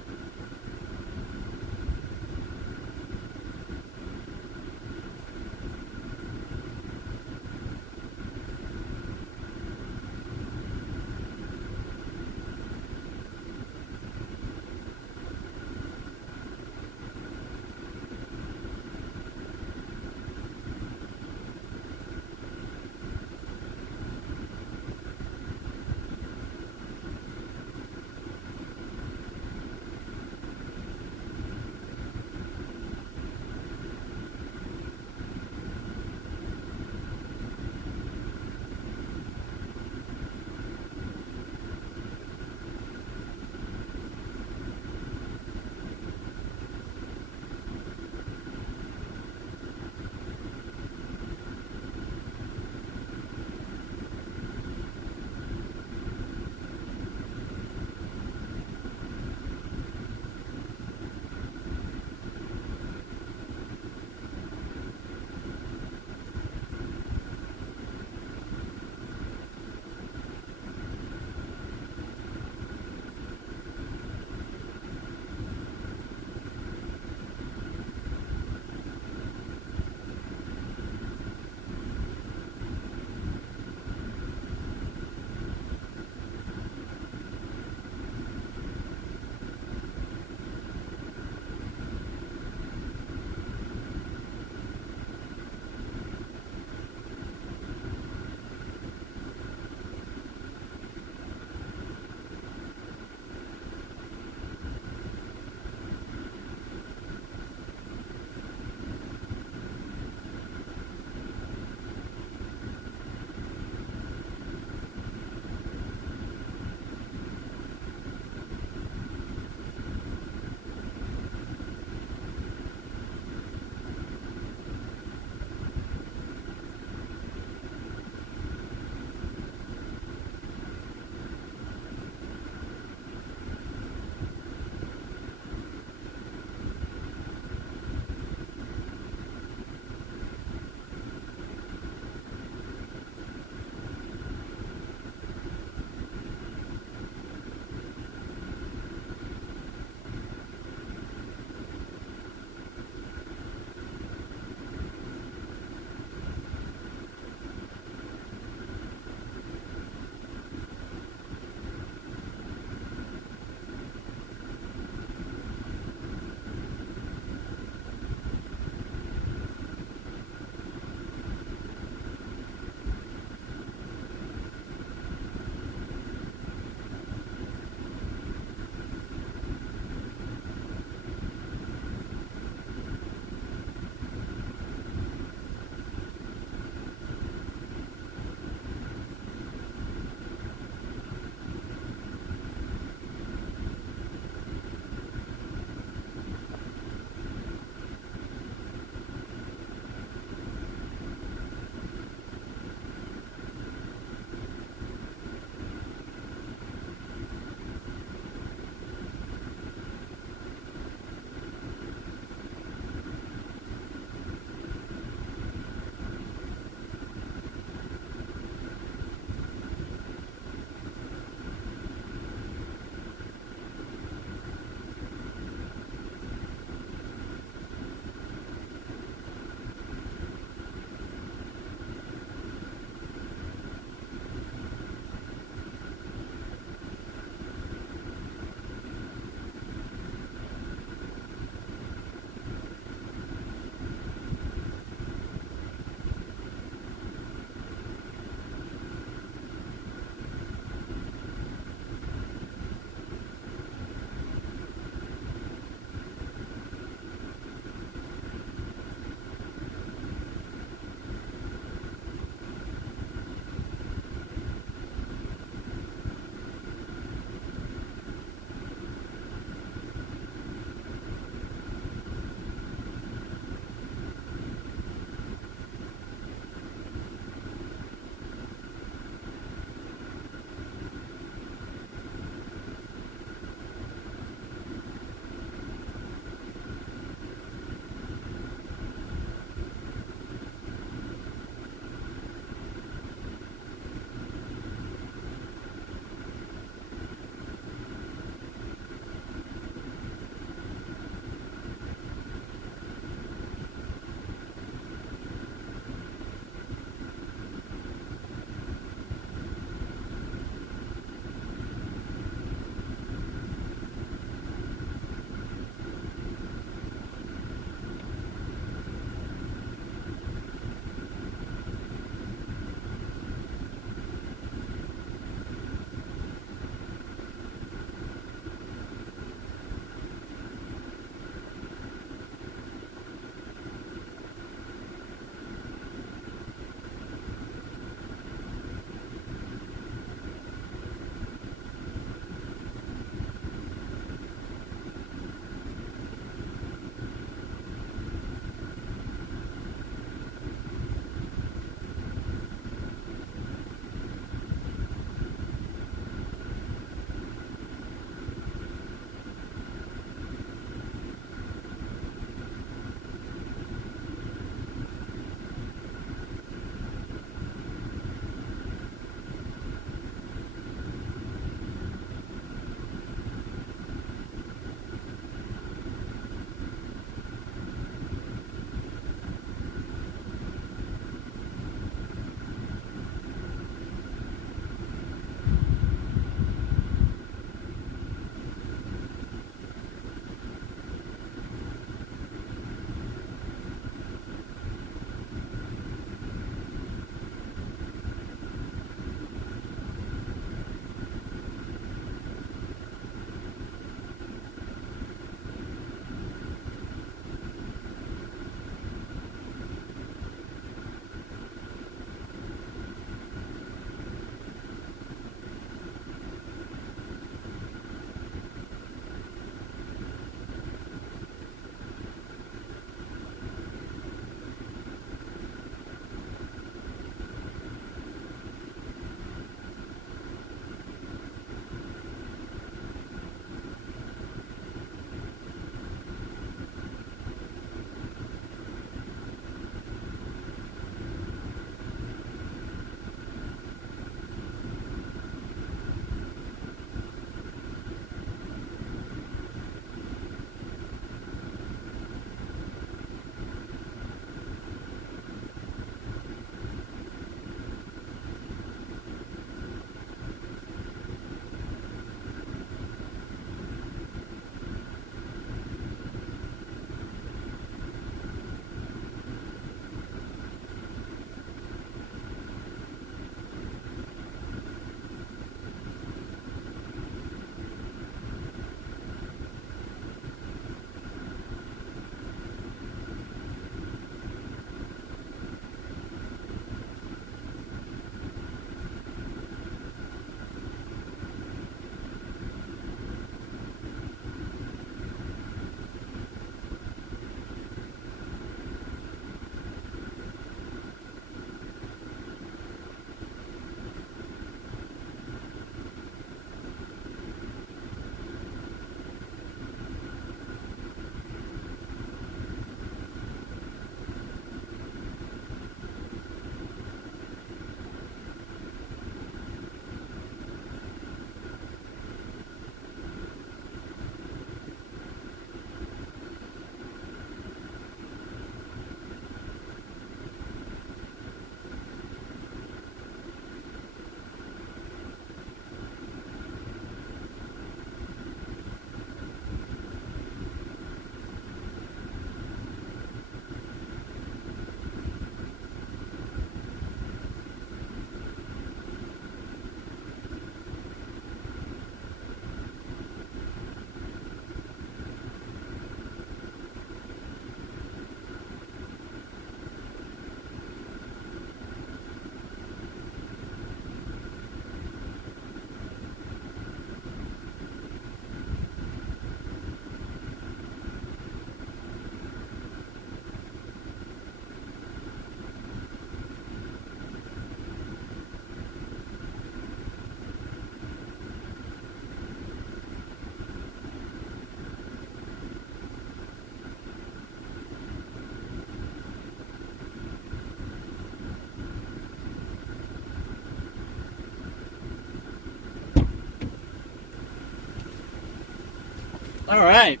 All right.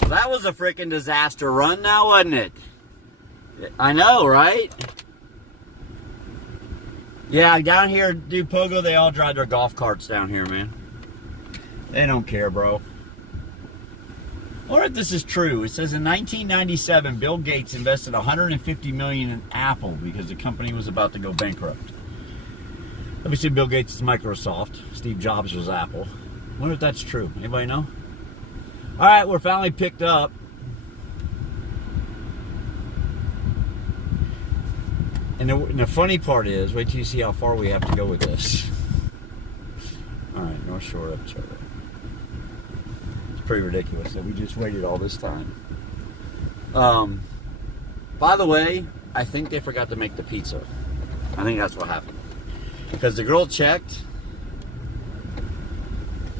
Well, that was a freaking disaster run now, wasn't it? I know, right? Yeah, down here, dude, Pogo, they all drive their golf carts down here, man. They don't care, bro. I wonder if this is true. It says in 1997, Bill Gates invested $150 million in Apple because the company was about to go bankrupt. Obviously, Bill Gates is Microsoft. Steve Jobs was Apple. I wonder if that's true. Anybody know? All right, we're finally picked up. And the funny part is, wait till you see how far we have to go with this. All right, North Shore up Charter. It's pretty ridiculous that we just waited all this time. By the way, I think they forgot to make the pizza. I think that's what happened. Because the girl checked.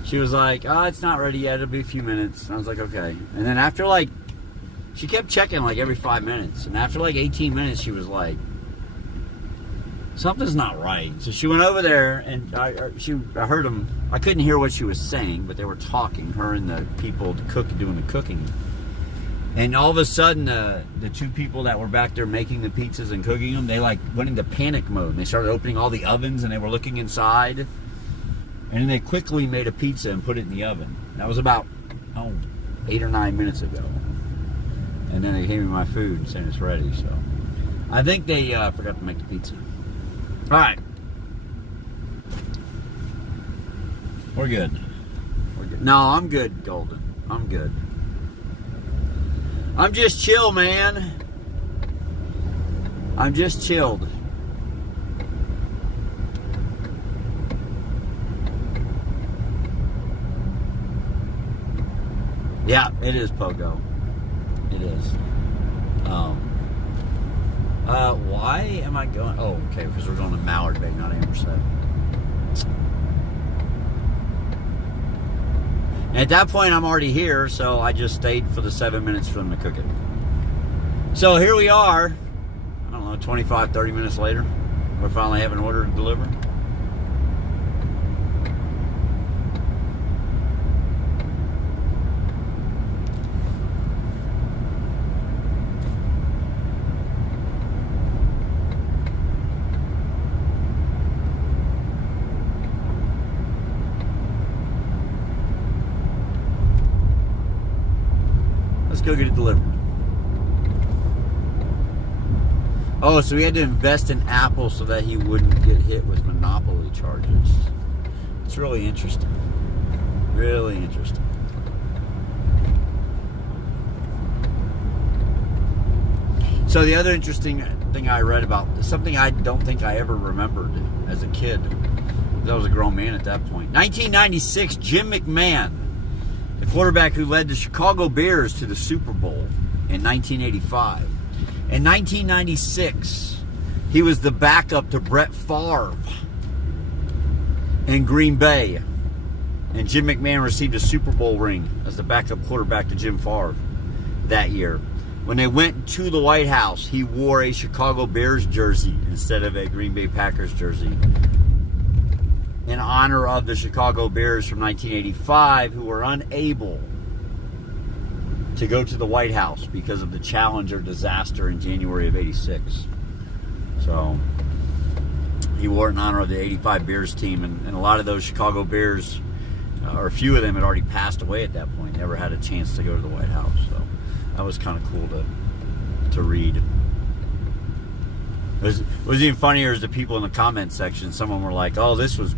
She was like, oh, it's not ready yet. It'll be a few minutes. And I was like, okay. And then after she kept checking like every 5 minutes. And after like 18 minutes, she was like, something's not right. So she went over there and I heard them. I couldn't hear what she was saying, but they were talking, her and the people doing the cooking. And all of a sudden, the two people that were back there making the pizzas and cooking them, they like went into panic mode. They started opening all the ovens and they were looking inside. And then they quickly made a pizza and put it in the oven. That was about 8 or 9 minutes ago. And then they gave me my food and said it's ready. So I think they forgot to make the pizza. All right, we're good. We're good. No, I'm good, Golden. I'm good. I'm just chill, man. I'm just chilled. Yeah, it is Pogo. It is. Why am I going? Oh, okay, because we're going to Mallard Bay, not Amherst. And at that point, I'm already here, so I just stayed for the 7 minutes for them to cook it. So here we are, I don't know, 25, 30 minutes later. We finally have an order to deliver. Let's go get it delivered. Oh, so he had to invest in Apple so that he wouldn't get hit with monopoly charges. It's really interesting. Really interesting. So the other interesting thing I read about, something I don't think I ever remembered as a kid. I was a grown man at that point. 1996, Jim McMahon, the quarterback who led the Chicago Bears to the Super Bowl in 1985. In 1996, he was the backup to Brett Favre in Green Bay. And Jim McMahon received a Super Bowl ring as the backup quarterback to Jim Favre that year. When they went to the White House, he wore a Chicago Bears jersey instead of a Green Bay Packers jersey, in honor of the Chicago Bears from 1985, who were unable to go to the White House because of the Challenger disaster in January of '86. So he wore it in honor of the '85 Bears team, and a lot of those Chicago Bears, or a few of them, had already passed away at that point. Never had a chance to go to the White House. So that was kind of cool to read. What was even funnier is the people in the comment section. Some of them were like, "Oh, this is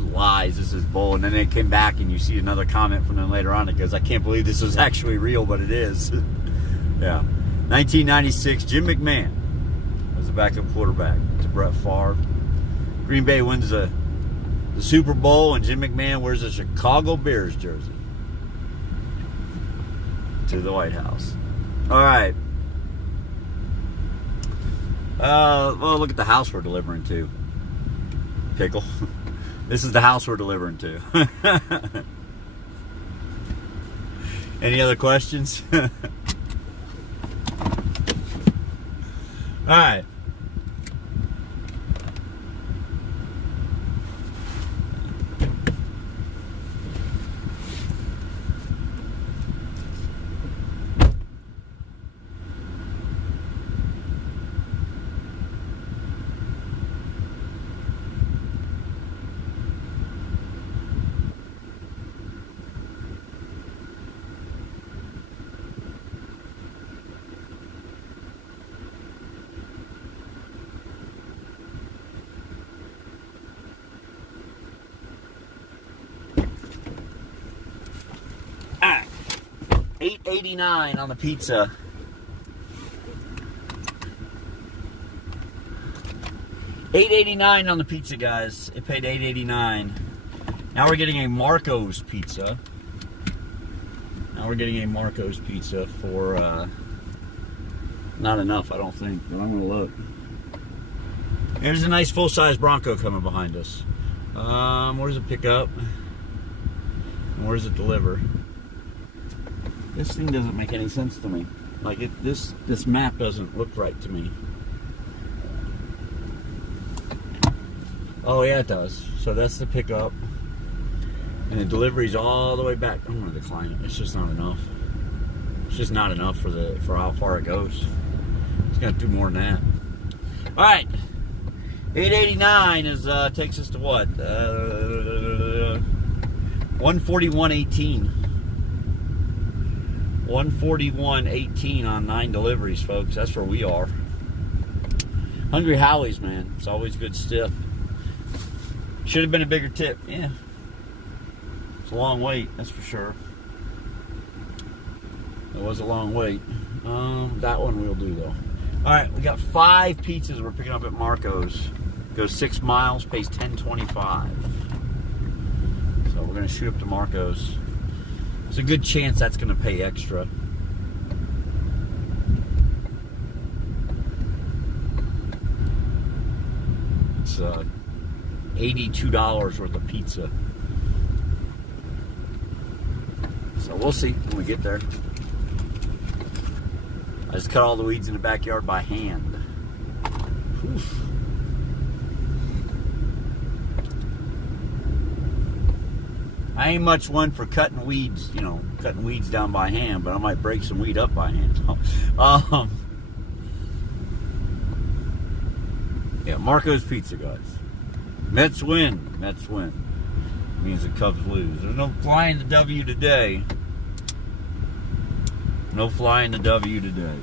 lies, this is bull," and then they came back and you see another comment from them later on that goes, "I can't believe this was actually real, but it is." Yeah. 1996, Jim McMahon was the backup quarterback to Brett Favre. Green Bay wins the Super Bowl, and Jim McMahon wears a Chicago Bears jersey to the White House. All right. Well, look at the house we're delivering to. Pickle. This is the house we're delivering to. Any other questions? All right. $8.89 on the pizza. $8.89 on the pizza, guys. It paid $8.89. Now we're getting a Marco's pizza. Now we're getting a Marco's pizza for not enough, I don't think, but I'm gonna look. There's a nice full-size Bronco coming behind us. Where does it pick up? And where does it deliver? This thing doesn't make any sense to me. Like this map doesn't look right to me. Oh yeah, it does. So that's the pickup, and the delivery's all the way back. I'm gonna decline it. It's just not enough. It's just not enough for how far it goes. It's gonna do more than that. All right, $8.89 is takes us to what? 141.18. 141.18 on 9 deliveries, folks. That's where we are. Hungry Howie's, man. It's always good stuff. Should have been a bigger tip. Yeah. It's a long wait, that's for sure. It was a long wait. That one we'll do, though. All right, we got 5 pizzas we're picking up at Marco's. Goes 6 miles, pays $10.25. So we're going to shoot up to Marco's. There's a good chance that's going to pay extra. It's $82 worth of pizza. So we'll see when we get there. I just cut all the weeds in the backyard by hand. Oof. I ain't much one for cutting weeds, cutting weeds down by hand, but I might break some weed up by hand. Yeah, Marco's Pizza, guys. Mets win. Mets win. Means the Cubs lose. There's no flying the W today. No flying the W today.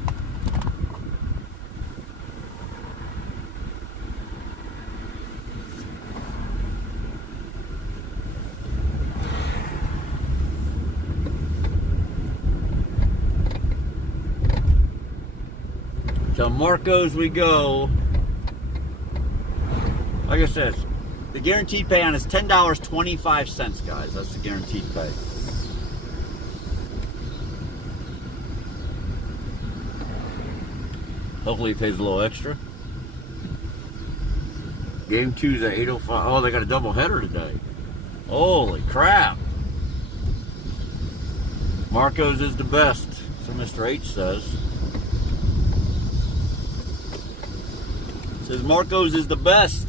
So Marco's we go. Like I said, the guaranteed pay on is $10.25, guys. That's the guaranteed pay. Hopefully it pays a little extra. Game 2 is at 8:05. Oh, they got a double header today. Holy crap. Marco's is the best, so Mr. H says. Says Marco's is the best.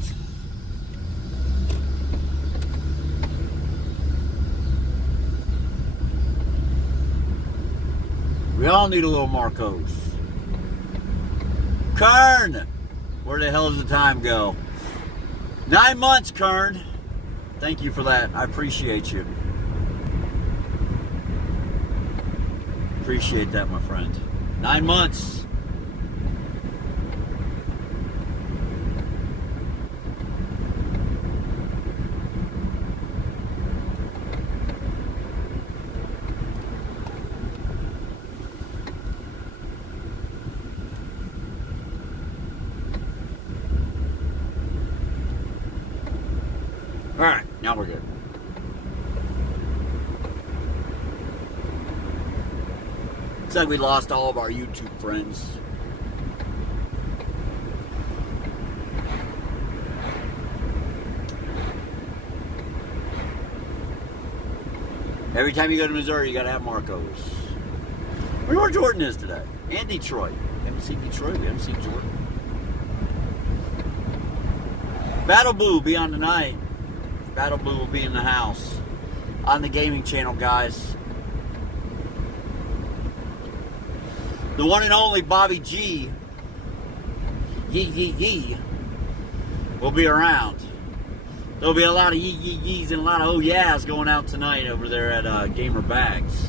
We all need a little Marco's. Kern! Where the hell does the time go? 9 months, Kern. Thank you for that. I appreciate you. Appreciate that, my friend. 9 months. All right, now we're good. Looks like we lost all of our YouTube friends. Every time you go to Missouri, you gotta have Marco's. I wonder where Jordan is today. And Detroit. We haven't seen Detroit, we haven't seen Jordan. Battle Blue will be on tonight. Battle Blue will be in the house on the gaming channel, guys. The one and only Bobby G, yee, will be around. There'll be a lot of yees and a lot of oh yeahs going out tonight over there at Gamer Bags.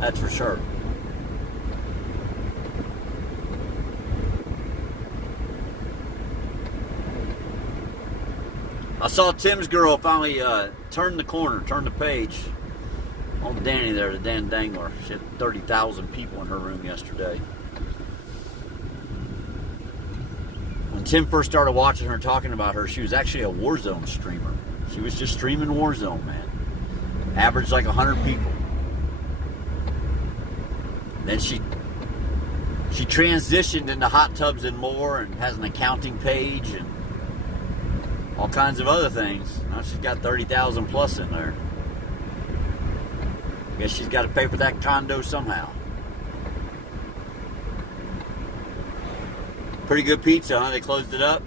That's for sure. I saw Tim's girl finally turn the corner, turn the page. On Danny there, the Dan Dangler. She had 30,000 people in her room yesterday. When Tim first started watching her, talking about her, she was actually a Warzone streamer. She was just streaming Warzone, man. Averaged like 100 people. Then she transitioned into hot tubs and more, and has an accounting page and all kinds of other things. Now she's got 30,000 plus in there. Guess she's got to pay for that condo somehow. Pretty good pizza, huh? They closed it up.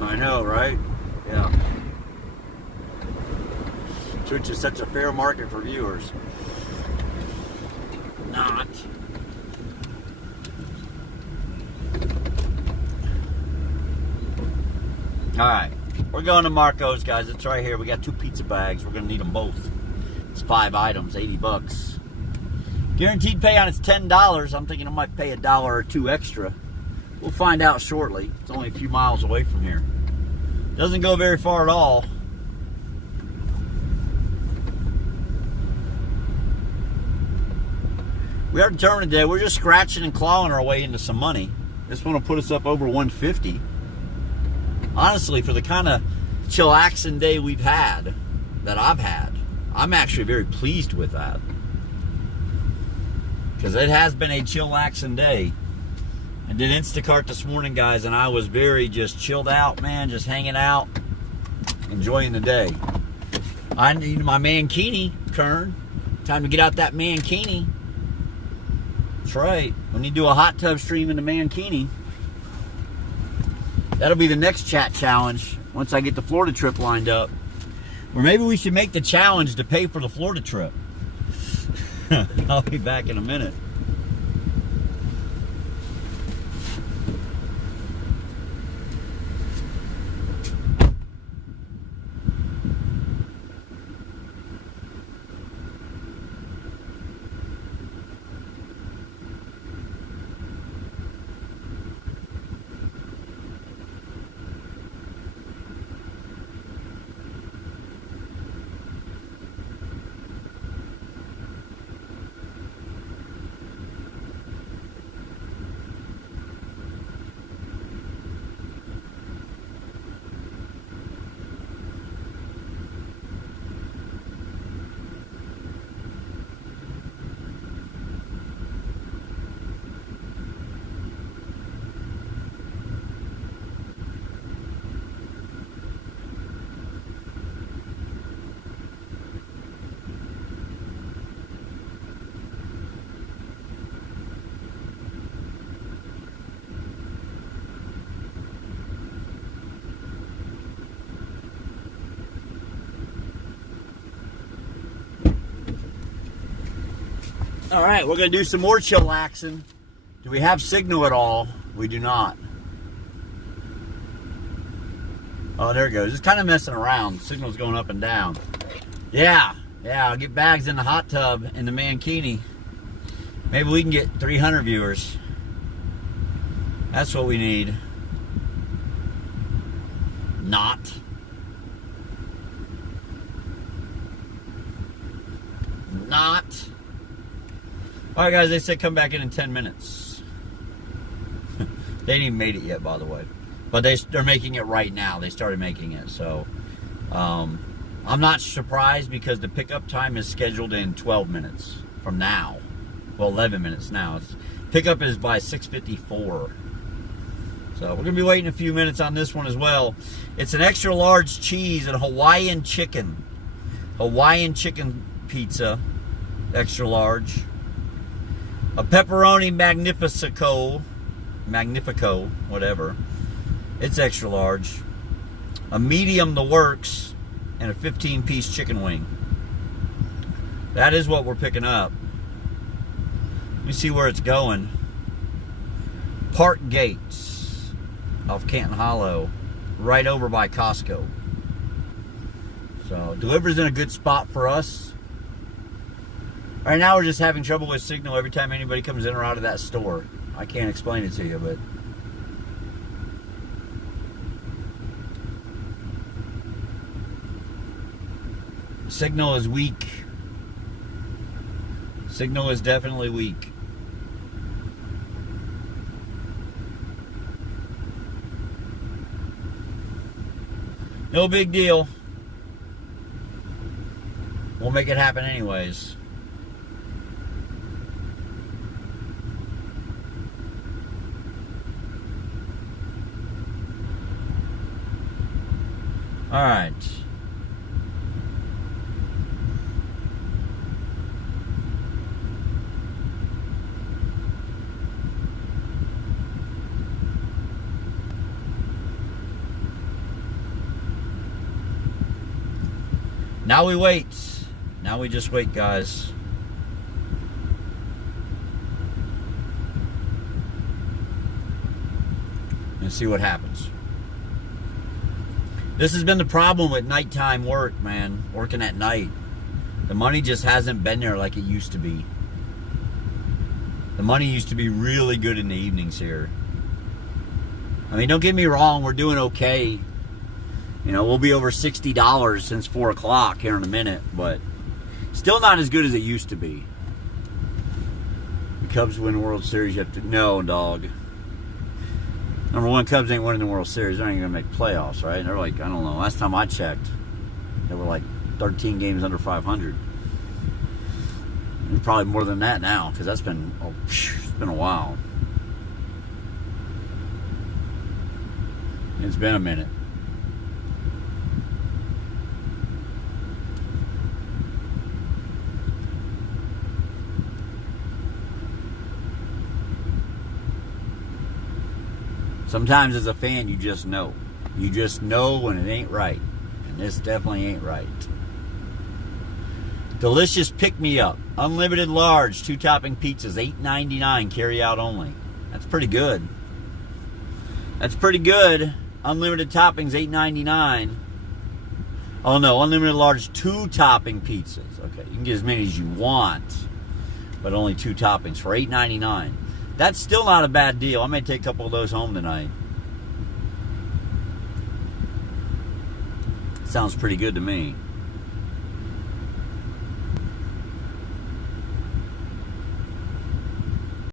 I know, right? Yeah. Twitch is such a fair market for viewers. Not. Alright. We're going to Marco's, guys. It's right here. We got 2 pizza bags. We're going to need them both. It's 5 items, $80. Guaranteed pay on it's $10. I'm thinking I might pay $1 or $2 extra. We'll find out shortly. It's only a few miles away from here. Doesn't go very far at all. We are determined today. We're just scratching and clawing our way into some money. This one will put us up over 150. Honestly, for the kind of chillaxing day we've had, that I've had, I'm actually very pleased with that. Because it has been a chillaxing day. I did Instacart this morning, guys, and I was very just chilled out, man, just hanging out, enjoying the day. I need my mankini, Kern. Time to get out that mankini. That's right. We need to do a hot tub stream in the mankini. That'll be the next chat challenge once I get the Florida trip lined up. Or maybe we should make the challenge to pay for the Florida trip. I'll be back in a minute. All right, we're going to do some more chillaxing. Do we have signal at all? We do not. Oh, there it goes. Just kind of messing around. Signal's going up and down. Yeah, I'll get bags in the hot tub in the mankini. Maybe we can get 300 viewers. That's what we need. Not. All right, guys, they said come back in 10 minutes. They ain't even made it yet, by the way. But they're making it right now. They started making it. So I'm not surprised because the pickup time is scheduled in 12 minutes from now. Well, 11 minutes now. Pickup is by 6:54. So we're going to be waiting a few minutes on this one as well. It's an extra large cheese and Hawaiian chicken. Hawaiian chicken pizza. Extra large. A pepperoni magnifico, whatever. It's extra large. A medium the works, and a 15-piece chicken wing. That is what we're picking up. Let me see where it's going. Park Gates off Canton Hollow, right over by Costco. So delivery's in a good spot for us. Right now we're just having trouble with signal every time anybody comes in or out of that store. I can't explain it to you, but signal is weak. Signal is definitely weak. No big deal. We'll make it happen anyways. All right. Now we wait. Now we just wait, guys. And see what happens. This has been the problem with nighttime work, man. Working at night. The money just hasn't been there like it used to be. The money used to be really good in the evenings here. I mean, don't get me wrong, we're doing okay. You know, we'll be over $60 since 4 o'clock here in a minute, but still not as good as it used to be. The Cubs win the World Series, you have to... No, dog. Number one, Cubs ain't winning the World Series. They're ain't going to make playoffs, right? They're like, I don't know. Last time I checked, they were like 13 games under 500. And probably more than that now, because that's been... Oh, it's been a while. It's been a minute. Sometimes as a fan, you just know. You just know when it ain't right. And this definitely ain't right. Delicious pick-me-up. Unlimited large, 2-topping pizzas, $8.99, carry out only. That's pretty good. That's pretty good. Unlimited toppings, $8.99. Oh no, unlimited large, 2-topping pizzas. Okay, you can get as many as you want, but only 2 toppings for $8.99. That's still not a bad deal. I may take a couple of those home tonight. Sounds pretty good to me.